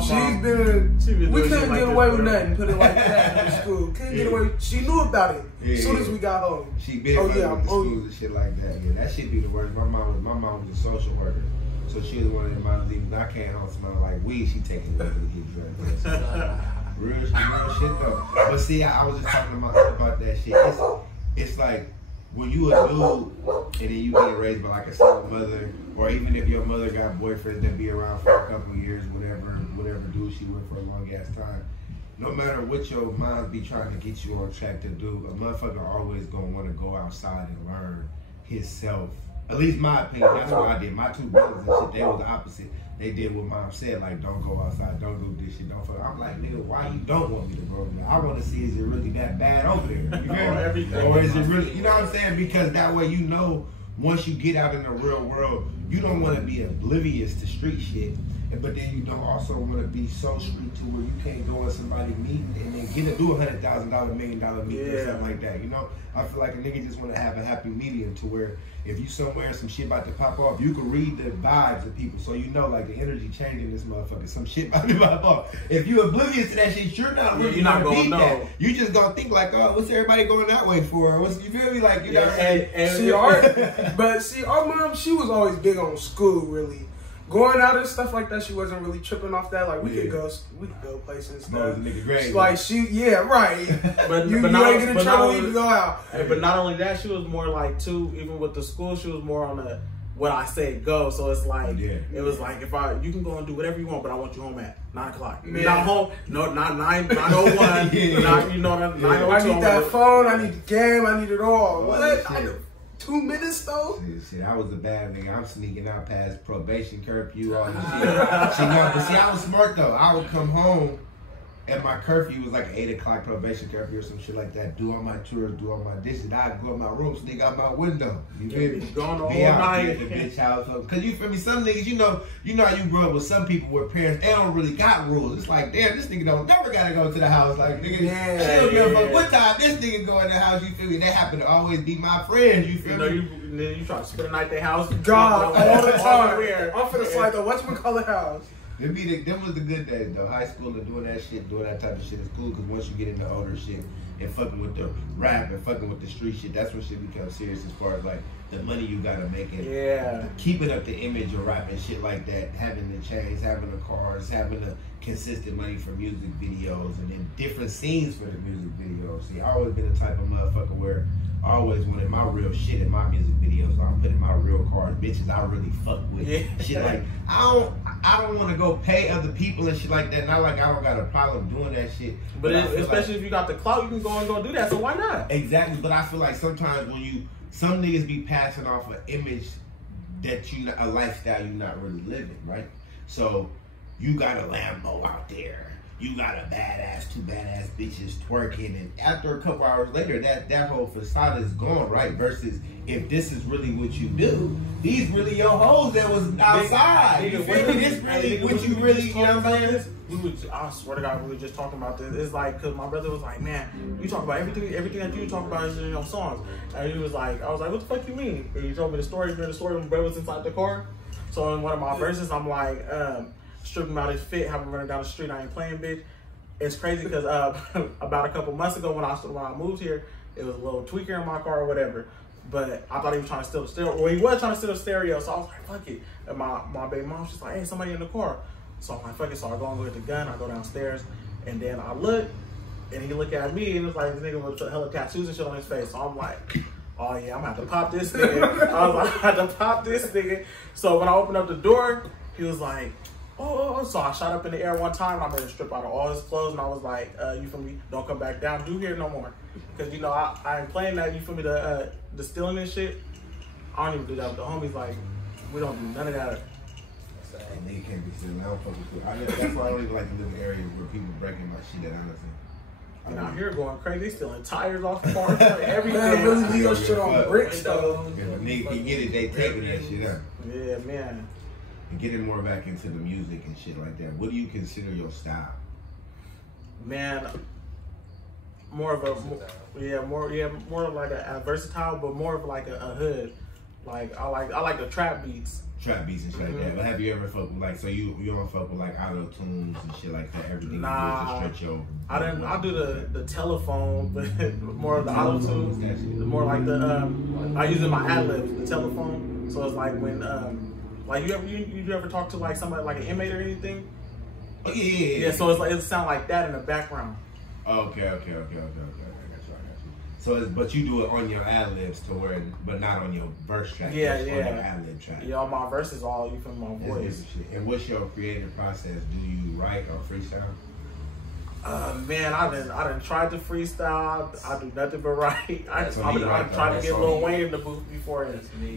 She's been we couldn't get away with nothing, put it like that in school. Couldn't get away. She knew about it as soon as we got home. She been with the schools and shit like that. Yeah, that shit be the worst. My mom was a social worker. So she was one of them moms even I came home smelling like weed, she taking it to get drugged. Real shit though. But see, I was just talking to my aunt about that shit. It's like when you a dude and then you get raised by like a single mother, or even if your mother got boyfriends that be around for a couple of years, whatever dude she with for a long ass time, no matter what your mom be trying to get you on track to do, a motherfucker always gonna want to go outside and learn himself. At least my opinion, that's what I did. My 2 brothers and shit, they was the opposite. They did what mom said, like don't go outside, don't do this shit, don't fuck. I'm like, nigga, why you don't want me to grow up? I want to see, is it really that bad over there? You know? Or is it really, you know what I'm saying? Because that way you know, once you get out in the real world, you don't want to be oblivious to street shit, but then you don't also want to be so street to where you can't go in somebody's meeting and then get to do $100,000, $1 million meeting or something like that. You know, I feel like a nigga just want to have a happy medium to where if you somewhere some shit about to pop off, you can read the vibes of people, so you know like the energy changing this motherfucker. Some shit about to pop off. If you oblivious to that shit, you're not really gonna beat that. You just gonna think like, oh, what's everybody going that way for? What's, you feel me? Like, you know. But see, our mom, she was always big on school, really. Going out and stuff like that, she wasn't really tripping off that. Like we could go places and stuff. Like right. But you ain't get in trouble, you can go out. But not only that, she was more like too. Even with the school, she was more on the what I said go. So it's like it was like if you can go and do whatever you want, but I want you home at 9 o'clock. You're not home. No, not 9:01. Not, you know, 9:02. I need that phone. I need the game. I need it all. What? 2 minutes though? Shit, I was a bad nigga. I'm sneaking out past probation curfew, all this shit. But see, I was smart though. I would come home and my curfew was like an 8 o'clock probation curfew or some shit like that. Do all my chores, do all my dishes. I'd go in my room, sneak out my window. You feel me? Gone all night. At the bitch house. Cause you feel me? Some niggas, you know how you grew up with some people where parents, they don't really got rules. It's like, damn, this nigga don't never gotta go to the house. Like, nigga, she don't give a fuck what time this nigga go in the house. You feel me? They happen to always be my friends. You feel me? You try to spend the night at their house. God, all the time. I'm finna slide the whatchamacallit house. Them was the good days though. High school and doing that shit, doing that type of shit is cool because once you get into older shit and fucking with the rap and fucking with the street shit, that's when shit becomes serious as far as like the money you gotta make it. Keeping up the image of rap and shit like that, having the chains, having the cars, having the consistent money for music videos and then different scenes for the music videos. See, I always been the type of motherfucker where I always wanted my real shit in my music videos. So I'm putting my real cars, bitches I really fuck with. Shit like I don't want to go pay other people and shit like that. Not like I don't got a problem doing that shit. But especially if you got the clout, you can go and do that. So why not? Exactly. But I feel like sometimes when some niggas be passing off an image that a lifestyle you're not really living, right? So you got a Lambo out there. You got a badass, 2 badass bitches twerking, and after a couple hours later, that whole facade is gone, right? Versus if this is really what you do, these really your hoes that was outside. You feel me? This really what you really, you know what I'm saying? I swear to God, we were just talking about this. It's like, cause my brother was like, man, you talk about everything that you talk about is in your songs. And he was like, I was like, what the fuck you mean? And he told me the story when my brother was inside the car. So in one of my verses, I'm like, stripping out his fit, having running down the street, I ain't playing, bitch. It's crazy because about a couple months ago when I moved here, it was a little tweaker in my car or whatever. But I thought he was trying to steal the stereo. Well, he was trying to steal the stereo, so I was like, fuck it. And my baby mom was just like, hey, somebody in the car. So I'm like, fuck it. So I go and get the gun, I go downstairs, and then I look, and he look at me, and it's like this nigga with hella tattoos and shit on his face. So I'm like, oh yeah, I'm gonna have to pop this nigga. I was like, I have to pop this nigga. So when I opened up the door, he was like, oh, so I shot up in the air one time, and I made him strip out of all his clothes, and I was like, you feel me, don't come back down, do here no more. Because, you know, I ain't playing that, you feel me, the stealing and shit. I don't even do that with the homies, like, we don't do none of that. And nigga can't be stealing, I don't fuck with people. That's why I don't even like to live in areas where people breaking my shit that honestly. And out here going crazy, they stealing tires off the cars, like everything. Man, really leave your shit on bricks, though. If a nigga can get it, they taking that shit up. Yeah, man. And getting more back into the music and shit like that, what do you consider your style? Man, more like a versatile, but more of like a hood. Like I like the trap beats. Trap beats and shit like that. But have you ever fucked with like, so you don't fuck with like auto tunes and shit like that? Everything nah, you do is to stretch your. I do the telephone, but more of the auto tunes. More like the I use it in my ad libs, the telephone. So it's like when like you ever talk to like somebody like an inmate or anything? Oh yeah. So it's like it sound like that in the background. Okay. I got you. So, but you do it on your ad libs but not on your verse track. Yeah. On your ad lib track. Yeah, my verses all you from my voice. And what's your creative process? Do you write or freestyle? Man, I done tried to freestyle. I do nothing but write. I tried to get Lil Wayne in the booth before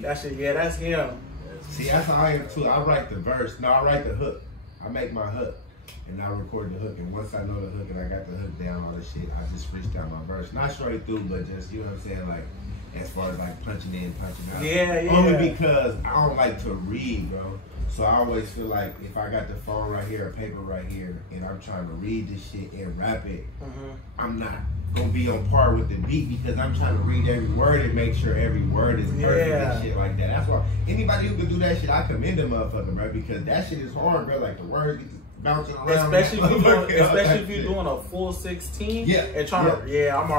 that shit. Yeah, that's him. See, that's how I am too. I write the verse. No, I write the hook. I make my hook. and I record the hook. And once I know the hook and I got the hook down, all the shit, I just freestyle my verse. Not straight through, but just, you know what I'm saying, like, as far as like punching in, punching out. Yeah. Only because I don't like to read, bro. So I always feel like if I got the phone right here, a paper right here, and I'm trying to read this shit and rap it, I'm not gonna be on par with the beat because I'm trying to read every word and make sure every word is perfect and shit like that. That's why anybody who can do that shit, I commend them motherfucker, bro, because that shit is hard, bro. Like the words get bouncing around. Especially if you're doing a full 16. And trying to, I'm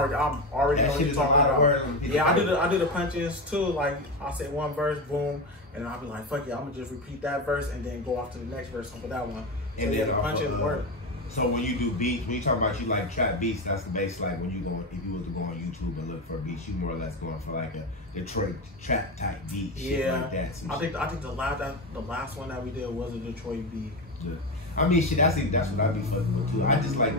already that know shit what is you're a lot of words. Yeah, I do the punch-ins too. Like I'll say one verse, boom, and I'll be like, fuck yeah, I'm gonna just repeat that verse and then go off to the next verse for that one. And then the punch-ins work. So when you do beats, when you talk about you like trap beats, that's the base. Like when you go, if you was to go on YouTube and look for beats, you more or less going for like a Detroit trap type beat, shit like that. I think the last one that we did was a Detroit beat. Yeah. I mean, shit, that's what I be fucking with too. I just like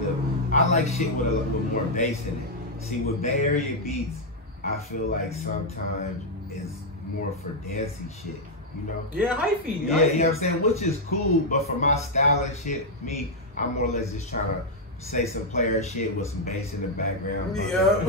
I like shit with a little more bass in it. See, with Bay Area beats, I feel like sometimes it's more for dancey shit, you know? Yeah, hyphy. Yeah, you know what I'm saying? Which is cool, but for my style and shit, I'm more or less just trying to say some player shit with some bass in the background. Yeah.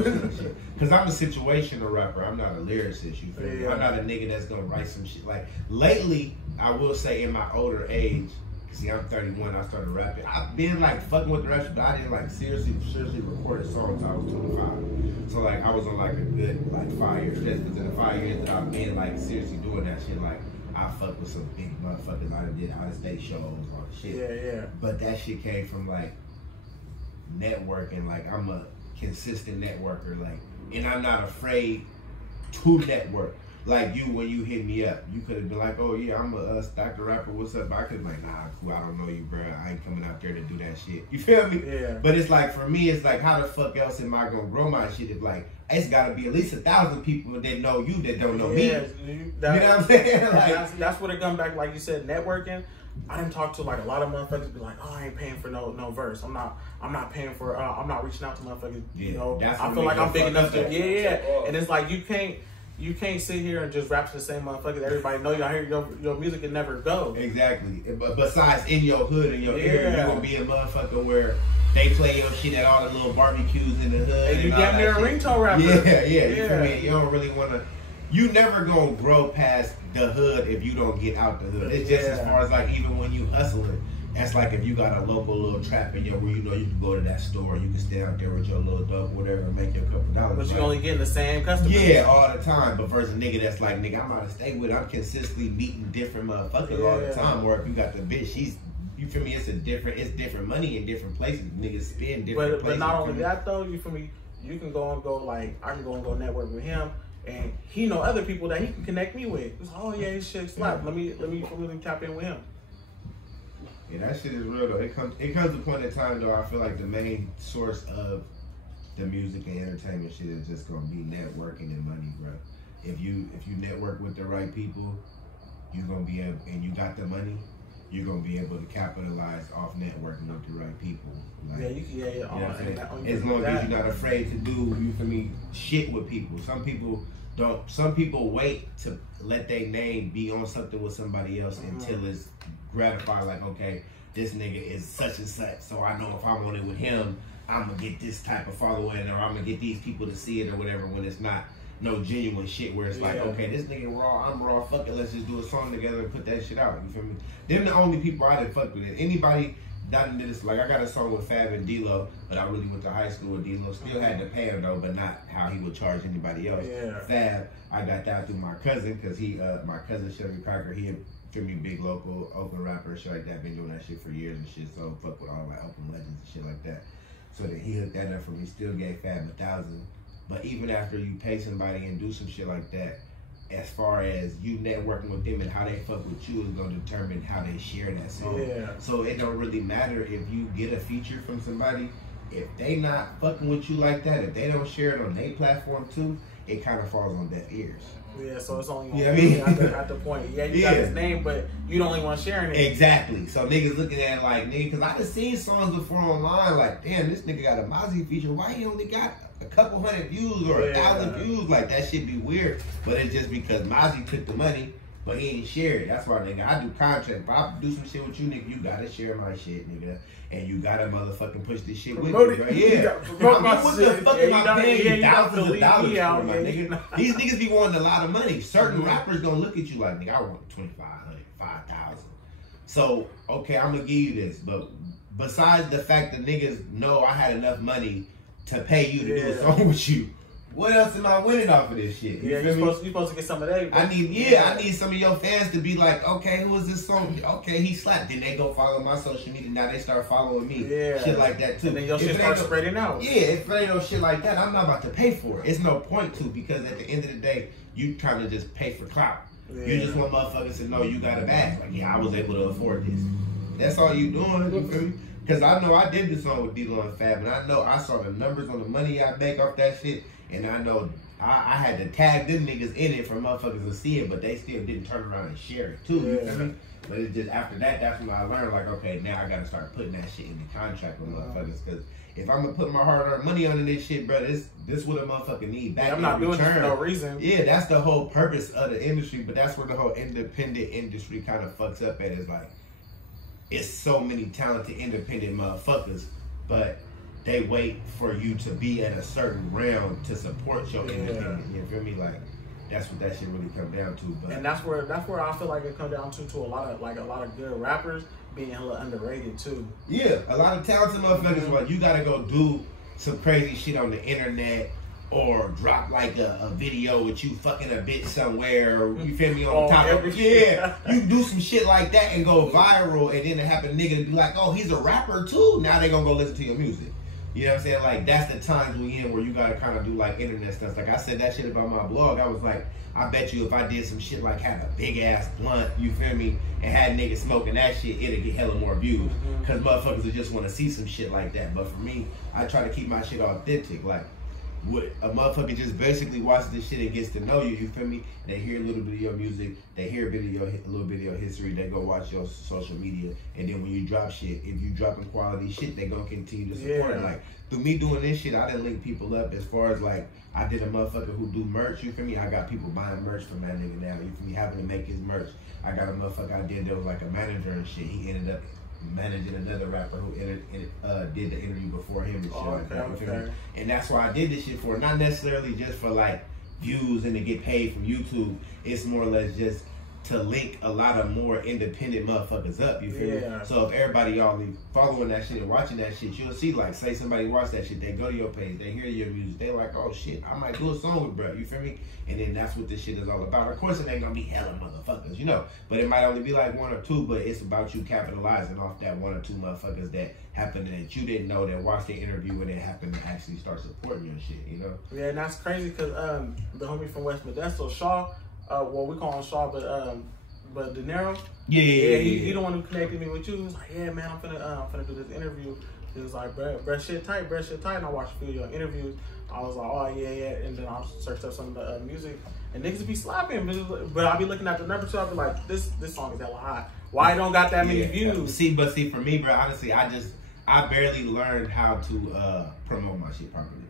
Because I'm a situational rapper. I'm not a lyricist, you feel me? I'm not a nigga that's going to write some shit. Like, lately, I will say in my older age, see, I'm 31, I started rapping. I've been like fucking with the rap, but I didn't like seriously record songs until I was 25. So like I was on like a good like 5 years. Just because in the 5 years that I've been like seriously doing that shit, like I fuck with some big motherfuckers. I did out of state shows, all the shit. Yeah. But that shit came from like networking. Like I'm a consistent networker. Like, and I'm not afraid to network. Like you, when you hit me up, you could have been like, oh yeah, I'm a Stockton rapper, what's up? But I could have been like, nah, cool, I don't know you, bro. I ain't coming out there to do that shit. You feel me? Yeah. But it's like, for me, it's like, how the fuck else am I gonna grow my shit if like, it's gotta be at least 1,000 people that know you that don't know me. You know what I'm saying? Like, that's where it comes back, like you said, networking. I didn't talk to like a lot of motherfuckers be like, oh, I ain't paying for no verse. I'm not paying for, I'm not reaching out to motherfuckers, you know. I feel like I'm big enough to, and it's like, you can't sit here and just rap to the same motherfuckers. Everybody know y'all hear your music can never go. Exactly. But besides in your hood and your area, you gonna be a motherfucker where they play your shit at all the little barbecues in the hood. And you damn near a ringtone rapper. Yeah. You feel me? You don't really wanna. You never gonna grow past the hood if you don't get out the hood. It's just as far as like even when you hustling. That's like if you got a local little trap in your where you know you can go to that store, you can stay out there with your little dope, whatever, and make your couple dollars. But you only getting the same customers. Yeah, all the time. But versus a nigga that's like, nigga, I'm out of state with, I'm consistently meeting different motherfuckers all the time. Or if you got the bitch, you feel me? It's different money in different places. Niggas spend different places. But not only that though, you feel me? You can go like I can go and go network with him. And he know other people that he can connect me with. It's, oh yeah, his shit slap. Let me tap in with him. Yeah, that shit is real though. It comes to a point in time though. I feel like the main source of the music and entertainment shit is just gonna be networking and money, bro. If you network with the right people, you're gonna be able, and you got the money, you're gonna be able to capitalize off networking with the right people. Like, as long as you're not afraid to do, you feel me, shit with people. Some people wait to let their name be on something with somebody else until it's gratified, like, okay, this nigga is such and such, so I know if I'm on it with him, I'm gonna get this type of following, or I'm gonna get these people to see it or whatever, when it's not no genuine shit where it's like, okay, this nigga raw, I'm raw, fuck it, let's just do a song together and put that shit out, you feel me? Them the only people I didn't fuck with it. Anybody that did this, like I got a song with Fab and D-Lo, but I really went to high school with D-Lo, still had to pay him though, but not how he would charge anybody else. Fab, I got that through my cousin, cause my cousin Sugar Cracker, he feel me, big local Oakland rapper, shit like that, been doing that shit for years and shit, so fuck with all like Oakland legends and shit like that. So then he hooked that up for me, still gave Fab 1,000. But even after you pay somebody and do some shit like that, as far as you networking with them and how they fuck with you is gonna determine how they share that song. So it don't really matter if you get a feature from somebody, if they not fucking with you like that, if they don't share it on their platform too, it kind of falls on deaf ears. Yeah, so it's only at the point. Yeah, you got his name, but you don't only want sharing it. Exactly. So niggas looking at it like, nigga, because I done seen songs before online like, damn, this nigga got a Mozzie feature. Why he only got a couple hundred views or 1,000 views? Like, that shit be weird. But it's just because Mozzie took the money, but he ain't share it. That's why, nigga, I do contract. If I do some shit with you, nigga, you gotta share my shit, nigga. And you gotta motherfucking push this shit with me, bro. Yeah. What the fuck am I paying thousands of dollars for, my nigga? These niggas be wanting a lot of money. Certain rappers don't look at you like, nigga, I want 2,500, 5,000. So, okay, I'm gonna give you this, but besides the fact that niggas know I had enough money to pay you to do a song with you, what else am I winning off of this shit? You feel me? You're supposed to get some of that. I need some of your fans to be like, okay, who is this song? Okay, he slapped. Then they go follow my social media. Now they start following me. Yeah. Shit like that too. And then your shit starts spreading out. Yeah, if it ain't no shit like that, I'm not about to pay for it. It's no point to, because at the end of the day, you trying to just pay for clout. Yeah. You just want motherfuckers to know you got a bag. Like, yeah, I was able to afford this. That's all you doing, you feel me? Because I know I did this song with D-Lo and Fab, and I know I saw the numbers on the money I make off that shit, and I know I had to tag them niggas in it for motherfuckers to see it, but they still didn't turn around and share it too, you feel me? But it's just after that, that's when I learned, like, okay, now I gotta start putting that shit in the contract with motherfuckers, because if I'm gonna put my hard-earned money on this shit, bro, this what a motherfucker need back. I'm not doing this for no reason. Yeah, that's the whole purpose of the industry, but that's where the whole independent industry kind of fucks up at, is like, it's so many talented independent motherfuckers, but they wait for you to be at a certain realm to support your independent. You feel me? Like, that's what that shit really comes down to. But and that's where I feel like it comes down to a lot of good rappers being hella underrated too. Yeah, a lot of talented motherfuckers. Like, you gotta go do some crazy shit on the internet, or drop like a video with you fucking a bitch somewhere, or, you feel me, on top of it. Yeah, you do some shit like that and go viral, and then it happen nigga to be like, oh, he's a rapper too. Now they gonna go listen to your music. You know what I'm saying? Like, that's the times we in where you gotta kind of do like internet stuff. Like I said that shit about my blog. I was like, I bet you if I did some shit like had a big ass blunt, you feel me, and had niggas smoking that shit, it'll get hella more views. Cause motherfuckers would just want to see some shit like that. But for me, I try to keep my shit authentic. Like, what a motherfucker just basically watches this shit and gets to know you, you feel me? They hear a little bit of your music, they hear a little bit of your history, they go watch your social media, and then when you drop shit, if you dropping quality shit, they gonna continue to support it. Like, through me doing this shit, I done link people up as far as like, I did a motherfucker who do merch, you feel me? I got people buying merch from that nigga now, you feel me? Having to make his merch. I got a motherfucker I did that was like a manager and shit. He ended up managing another rapper who did the interview before him and shit like that. You feel me? And that's why I did this shit for, not necessarily just for like views and to get paid from YouTube. It's more or less just to link a lot of more independent motherfuckers up, you feel me? So if everybody y'all be following that shit and watching that shit, you'll see, like, say somebody watch that shit, they go to your page, they hear your music, they like, oh shit, I might do a song with bro, you feel me? And then that's what this shit is all about. Of course it ain't gonna be hella motherfuckers, you know, but it might only be like one or two, but it's about you capitalizing off that one or two motherfuckers that happened that you didn't know, that watched the interview and it happened to actually start supporting your shit, you know? Yeah, and that's crazy because the homie from West Modesto, Shaw, well, we call him Shaw, but De Niro, he the one who connected me with you. He was like, yeah, man, I'm finna do this interview. He was like, bruh, shit tight. And I watched a few of your interviews. I was like, oh, yeah. And then I searched up some of the music. And niggas be slapping. But I be looking at the number two. I be like, this song is hella hot. Why it don't got that many views? See, for me, bro, honestly, I barely learned how to promote my shit properly.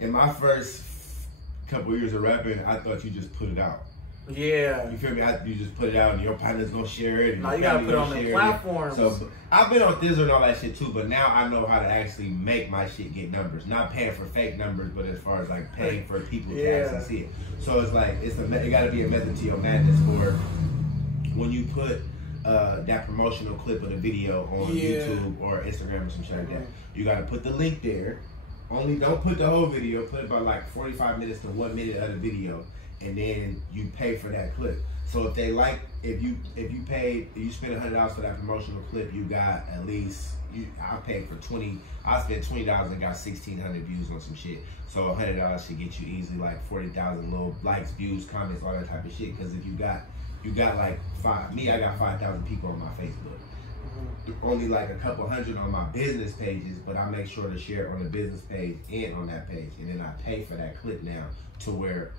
In my first couple years of rapping, I thought you just put it out. Yeah. You feel me? You just put it out and your partner's gonna share it. And no, you gotta put it on the platforms. So I've been on Thizzle and all that shit too, but now I know how to actually make my shit get numbers. Not paying for fake numbers, but as far as like paying for people to actually see it. So it's like, it gotta be a method to your madness for when you put that promotional clip of the video on YouTube or Instagram or some shit like that. You gotta put the link there. Only don't put the whole video, put about like 45 minutes to 1 minute of the video. And then you pay for that clip. So if they like, if you spend $100 for that promotional clip, you got at least, I paid for $20. I spent $20 and got 1,600 views on some shit. So $100 should get you easily like 40,000 little likes, views, comments, all that type of shit. Because if you got like I got 5,000 people on my Facebook. Only like a couple hundred on my business pages, but I make sure to share it on the business page and on that page. And then I pay for that clip now to where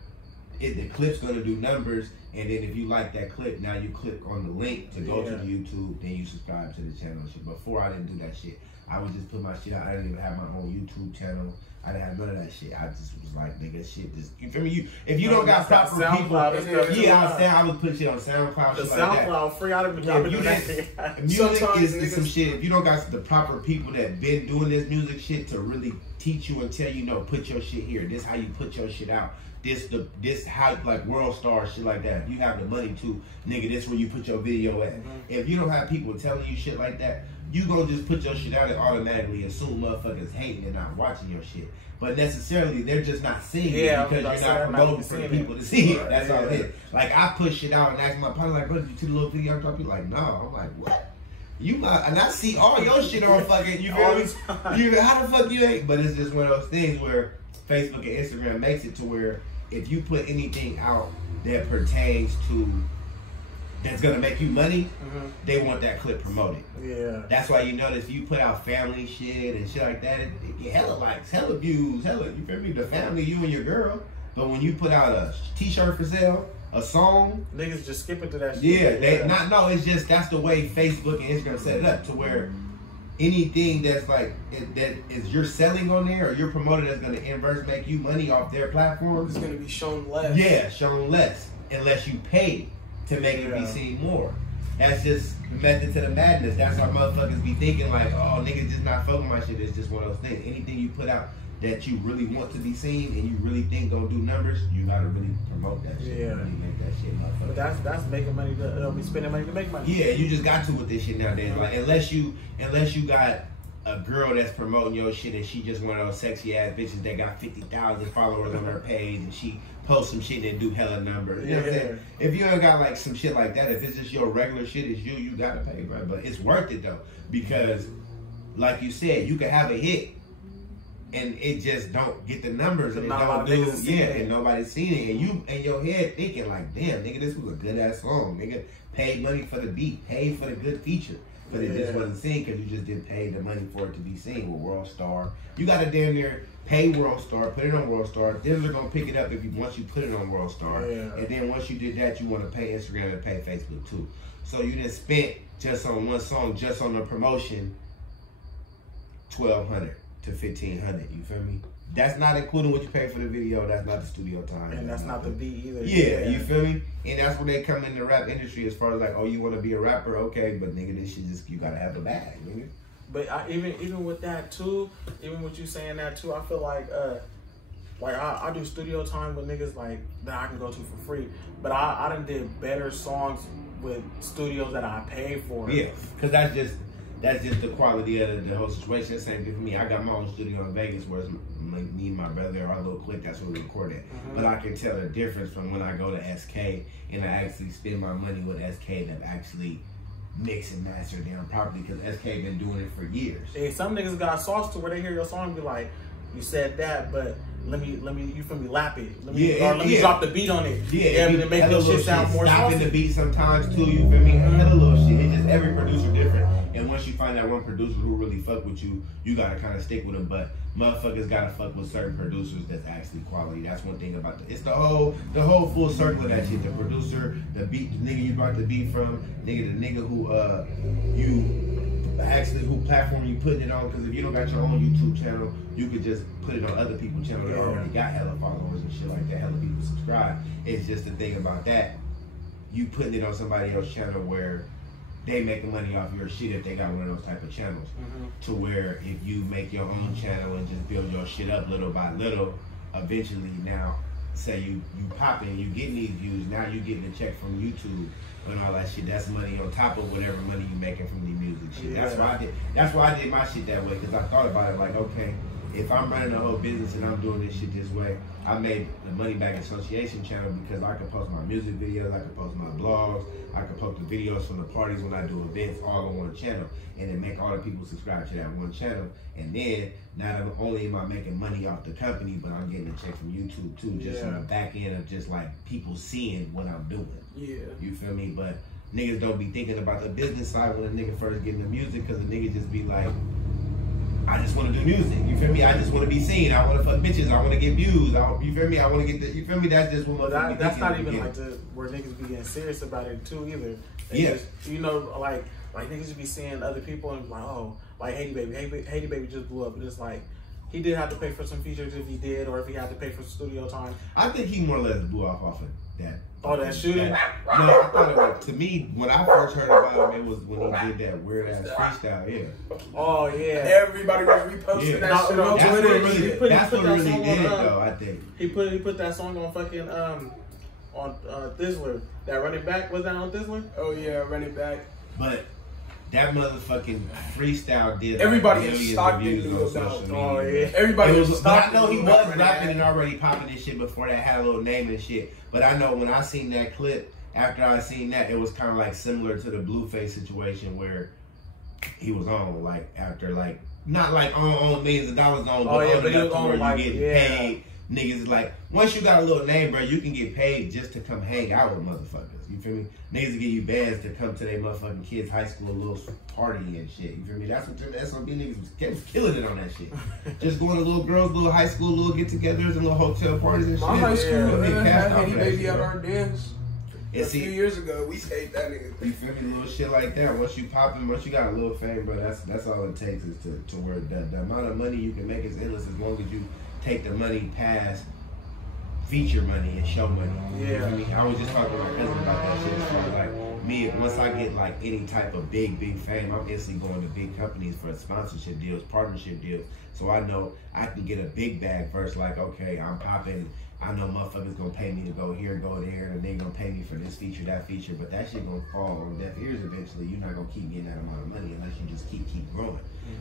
the clip's gonna do numbers, and then if you like that clip, now you click on the link to go to the YouTube, then you subscribe to the channel and shit. Before I didn't do that shit. I would just put my shit out. I didn't even have my own YouTube channel. I didn't have none of that shit. I just was like, nigga, shit, just, you feel me? If you don't got proper people, I would put shit on SoundCloud. The shit SoundCloud like free. I've been doing that. Music is some shit. If you don't got the proper people that been doing this music shit to really teach you and tell you, no, put your shit here. This how you put your shit out. This how, like World Star shit like that. If you have the money to, nigga, this where you put your video at. If you don't have people telling you shit like that, you gonna just put your shit out and automatically assume motherfuckers hating and not watching your shit. But necessarily, they're just not seeing it because you're not promoting for the people to see it. That's all it is. Like, I push shit out and ask my partner, like, bro, did you see the little video I dropped? You like, no. I'm like, what? You might, and I see all your shit on fucking, you feel me? You, how the fuck you ain't? But it's just one of those things where Facebook and Instagram makes it to where if you put anything out that pertains to, that's gonna make you money, they want that clip promoted. Yeah. That's why you notice you put out family shit and shit like that, it get hella likes, hella views, hella, you feel me? The family, you and your girl. But when you put out a t-shirt for sale, a song, niggas just skipping to that shit. Yeah, it's just, that's the way Facebook and Instagram set it up to where anything that's like, that is you're selling on there or you're promoting that's gonna inverse make you money off their platform. It's gonna be shown less. Yeah, shown less, unless you pay to make it be seen more. That's just method to the madness. That's how motherfuckers be thinking like, oh, niggas just not fucking my shit. It's just one of those things. Anything you put out that you really want to be seen and you really think gonna do numbers, you gotta really promote that shit. Yeah. Really make that shit motherfucker. But that's making money. They'll be spending money to make money. Yeah, you just got to with this shit nowadays. Like unless you got a girl that's promoting your shit and she just one of those sexy ass bitches that got 50,000 followers on her page and she post some shit and do hella numbers. You know what I'm saying? If you ain't got like some shit like that, if it's just your regular shit, it's you gotta pay, bro. But it's worth it though, because like you said, you can have a hit and it just don't get the numbers and it don't do, and nobody's seen it. And you in your head thinking like, damn, nigga, this was a good ass song. Nigga paid money for the beat, paid for the good feature. But it just wasn't seen because you just didn't pay the money for it to be seen with World Star. You gotta damn near pay World Star, put it on World Star. Then they're gonna pick it up once you put it on World Star. And then once you did that, you want to pay Instagram and pay Facebook too. So you didn't spend just on one song, just on the promotion, $1,200 to $1,500. You feel me? That's not including what you pay for the video. That's not the studio time. And that's not the beat either. Yeah, you feel me? And that's where they come in the rap industry as far as like, oh, you want to be a rapper? Okay, but nigga, this shit just, you gotta have a bag, nigga. But even with that too, even with you saying that too, I feel like I do studio time with niggas like that I can go to for free. But I done did better songs with studios that I paid for. Yeah, because that's just the quality of the whole situation. The same thing for me. I got my own studio in Vegas where it's like me and my brother, our little clique, that's where we record it. But I can tell the difference from when I go to SK and I actually spend my money with SK that actually mix and master down properly, because SK been doing it for years. Hey, some niggas got sauce to where they hear your song and be like, you said that, but let me, you feel me, lap it. Let me drop the beat on it. And make the shit sound more stopping the beat sometimes too, you feel me? Hella little shit. It's just every producer different. And once you find that one producer who really fuck with you, you gotta kind of stick with them. But motherfuckers gotta fuck with certain producers that's actually quality. That's one thing about it's the whole full circle of that shit. The producer, the beat, the nigga you brought the beat from, the nigga who who platform you putting it on. Because if you don't got your own YouTube channel, you could just put it on other people's channel that already got hella followers and shit like that. Hella people subscribe. It's just the thing about that, you putting it on somebody else's channel where they making money off your shit if they got one of those type of channels. To where if you make your own channel and just build your shit up little by little, eventually now, say you popping, you getting these views, now you getting a check from YouTube and all that shit. That's money on top of whatever money you making from the music shit. That's why I did my shit that way, because I thought about it like, okay, if I'm running a whole business and I'm doing this shit this way, I made the Money Back Association channel because I could post my music videos, I could post my blogs, I could post the videos from the parties when I do events all on one channel, and then make all the people subscribe to that one channel. And then not only am I making money off the company, but I'm getting a check from YouTube too, just on the back end of just like people seeing what I'm doing. You feel me? But niggas don't be thinking about the business side when a nigga first get into music, because a nigga just be like, I just want to do music, you feel me? I just want to be seen. I want to fuck bitches. I want to get views. You feel me? I want to get the, you feel me? That's just what that's not even like where niggas be getting serious about it too either. They just, you know, like niggas just be seeing other people and like, oh, like Haiti Baby just blew up. And it's like, he did have to pay for some features if he did, or if he had to pay for studio time. I think he more or less blew off of that. Oh, that shooting? No, I thought it was, to me, when I first heard about him, it was when he did that weird ass freestyle, yeah. Oh, yeah. Everybody was reposting that shit on That's Twitter. what really, that's what really did it, though, I think. He put that song on fucking, on Thizzler. That Running Back, was that on Thizzler? Oh, yeah, Running Back. But that motherfucking freestyle did everybody in millions Stockton of views knew on about. social media. Oh, yeah. Everybody It was was, but I Stockton. know he knew was about Running rapping Back. and already popping this shit before that had a little name and shit. But I know when I seen that clip, after I seen that, it was kind of like similar to the Blueface situation where he was on, like, after, like, not like on millions of dollars on, but on but he was enough to on, where like, you get paid. Niggas is like, once you got a little name, bro, you can get paid just to come hang out with motherfuckers. You feel me? Niggas will give you bands to come to their motherfucking kids' high school little party and shit. You feel me? That's what the SOB niggas was killing it on that shit. Just going to little girls, little high school, little get-togethers and little hotel parties and shit. My high school had Henny Baby shit, at bro. our dance. A See, few years ago, we saved that nigga. you feel me? Little shit like that. Once you popping, once you got a little fame, bro, that's all it takes is to where the amount of money you can make is endless as long as you take the money past feature money and show money. You know what I mean? I was just talking to my cousin about that shit. As far as like me, once I get like any type of big fame, I'm instantly going to big companies for sponsorship deals, partnership deals. So I know I can get a big bag versus like, okay, I'm popping. I know motherfuckers gonna pay me to go here, go there, and they gonna pay me for this feature, that feature, but that shit gonna fall on deaf ears eventually. You're not gonna keep getting that amount of money unless you just keep growing.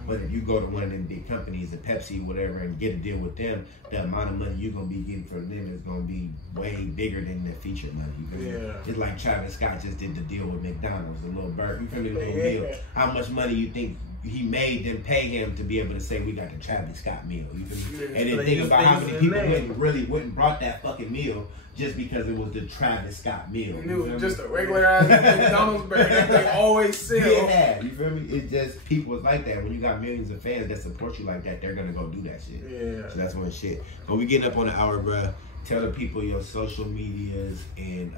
But if you go to one of them big companies, the Pepsi, whatever, and get a deal with them, the amount of money you're gonna be getting for them is gonna be way bigger than the feature money. You feel me? It's like Travis Scott just did the deal with McDonald's, the little burger. You feel me? The little deal. How much money you think he made them pay him to be able to say we got the Travis Scott meal? You feel me? And then think about how many people went and brought that fucking meal just because it was the Travis Scott meal. And it was just a regular ass McDonald's burger that they always sell. Yeah, you feel me? It's just people is like that. When you got millions of fans that support you like that, they're gonna go do that shit. Yeah. So that's one shit. But we getting up on the hour, bruh. Tell the people your social medias and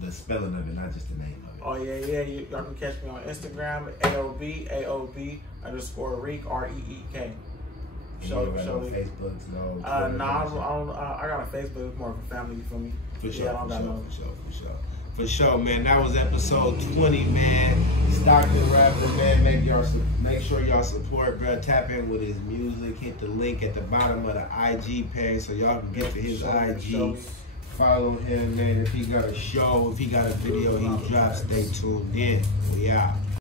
the spelling of it, not just the name of it. Oh yeah. Y'all can catch me on Instagram, AOB _reek, REEK. Show Facebook, no. I got a Facebook. It's more of a family, you feel me? For sure, I don't got no. For sure, man. That was episode 20, man. Stockton rapper, man. Make sure y'all support, bro. Tap in with his music. Hit the link at the bottom of the IG page so y'all can get to his IG. Follow him, man. If he got a show, if he got a video he drops, stay tuned in. We out.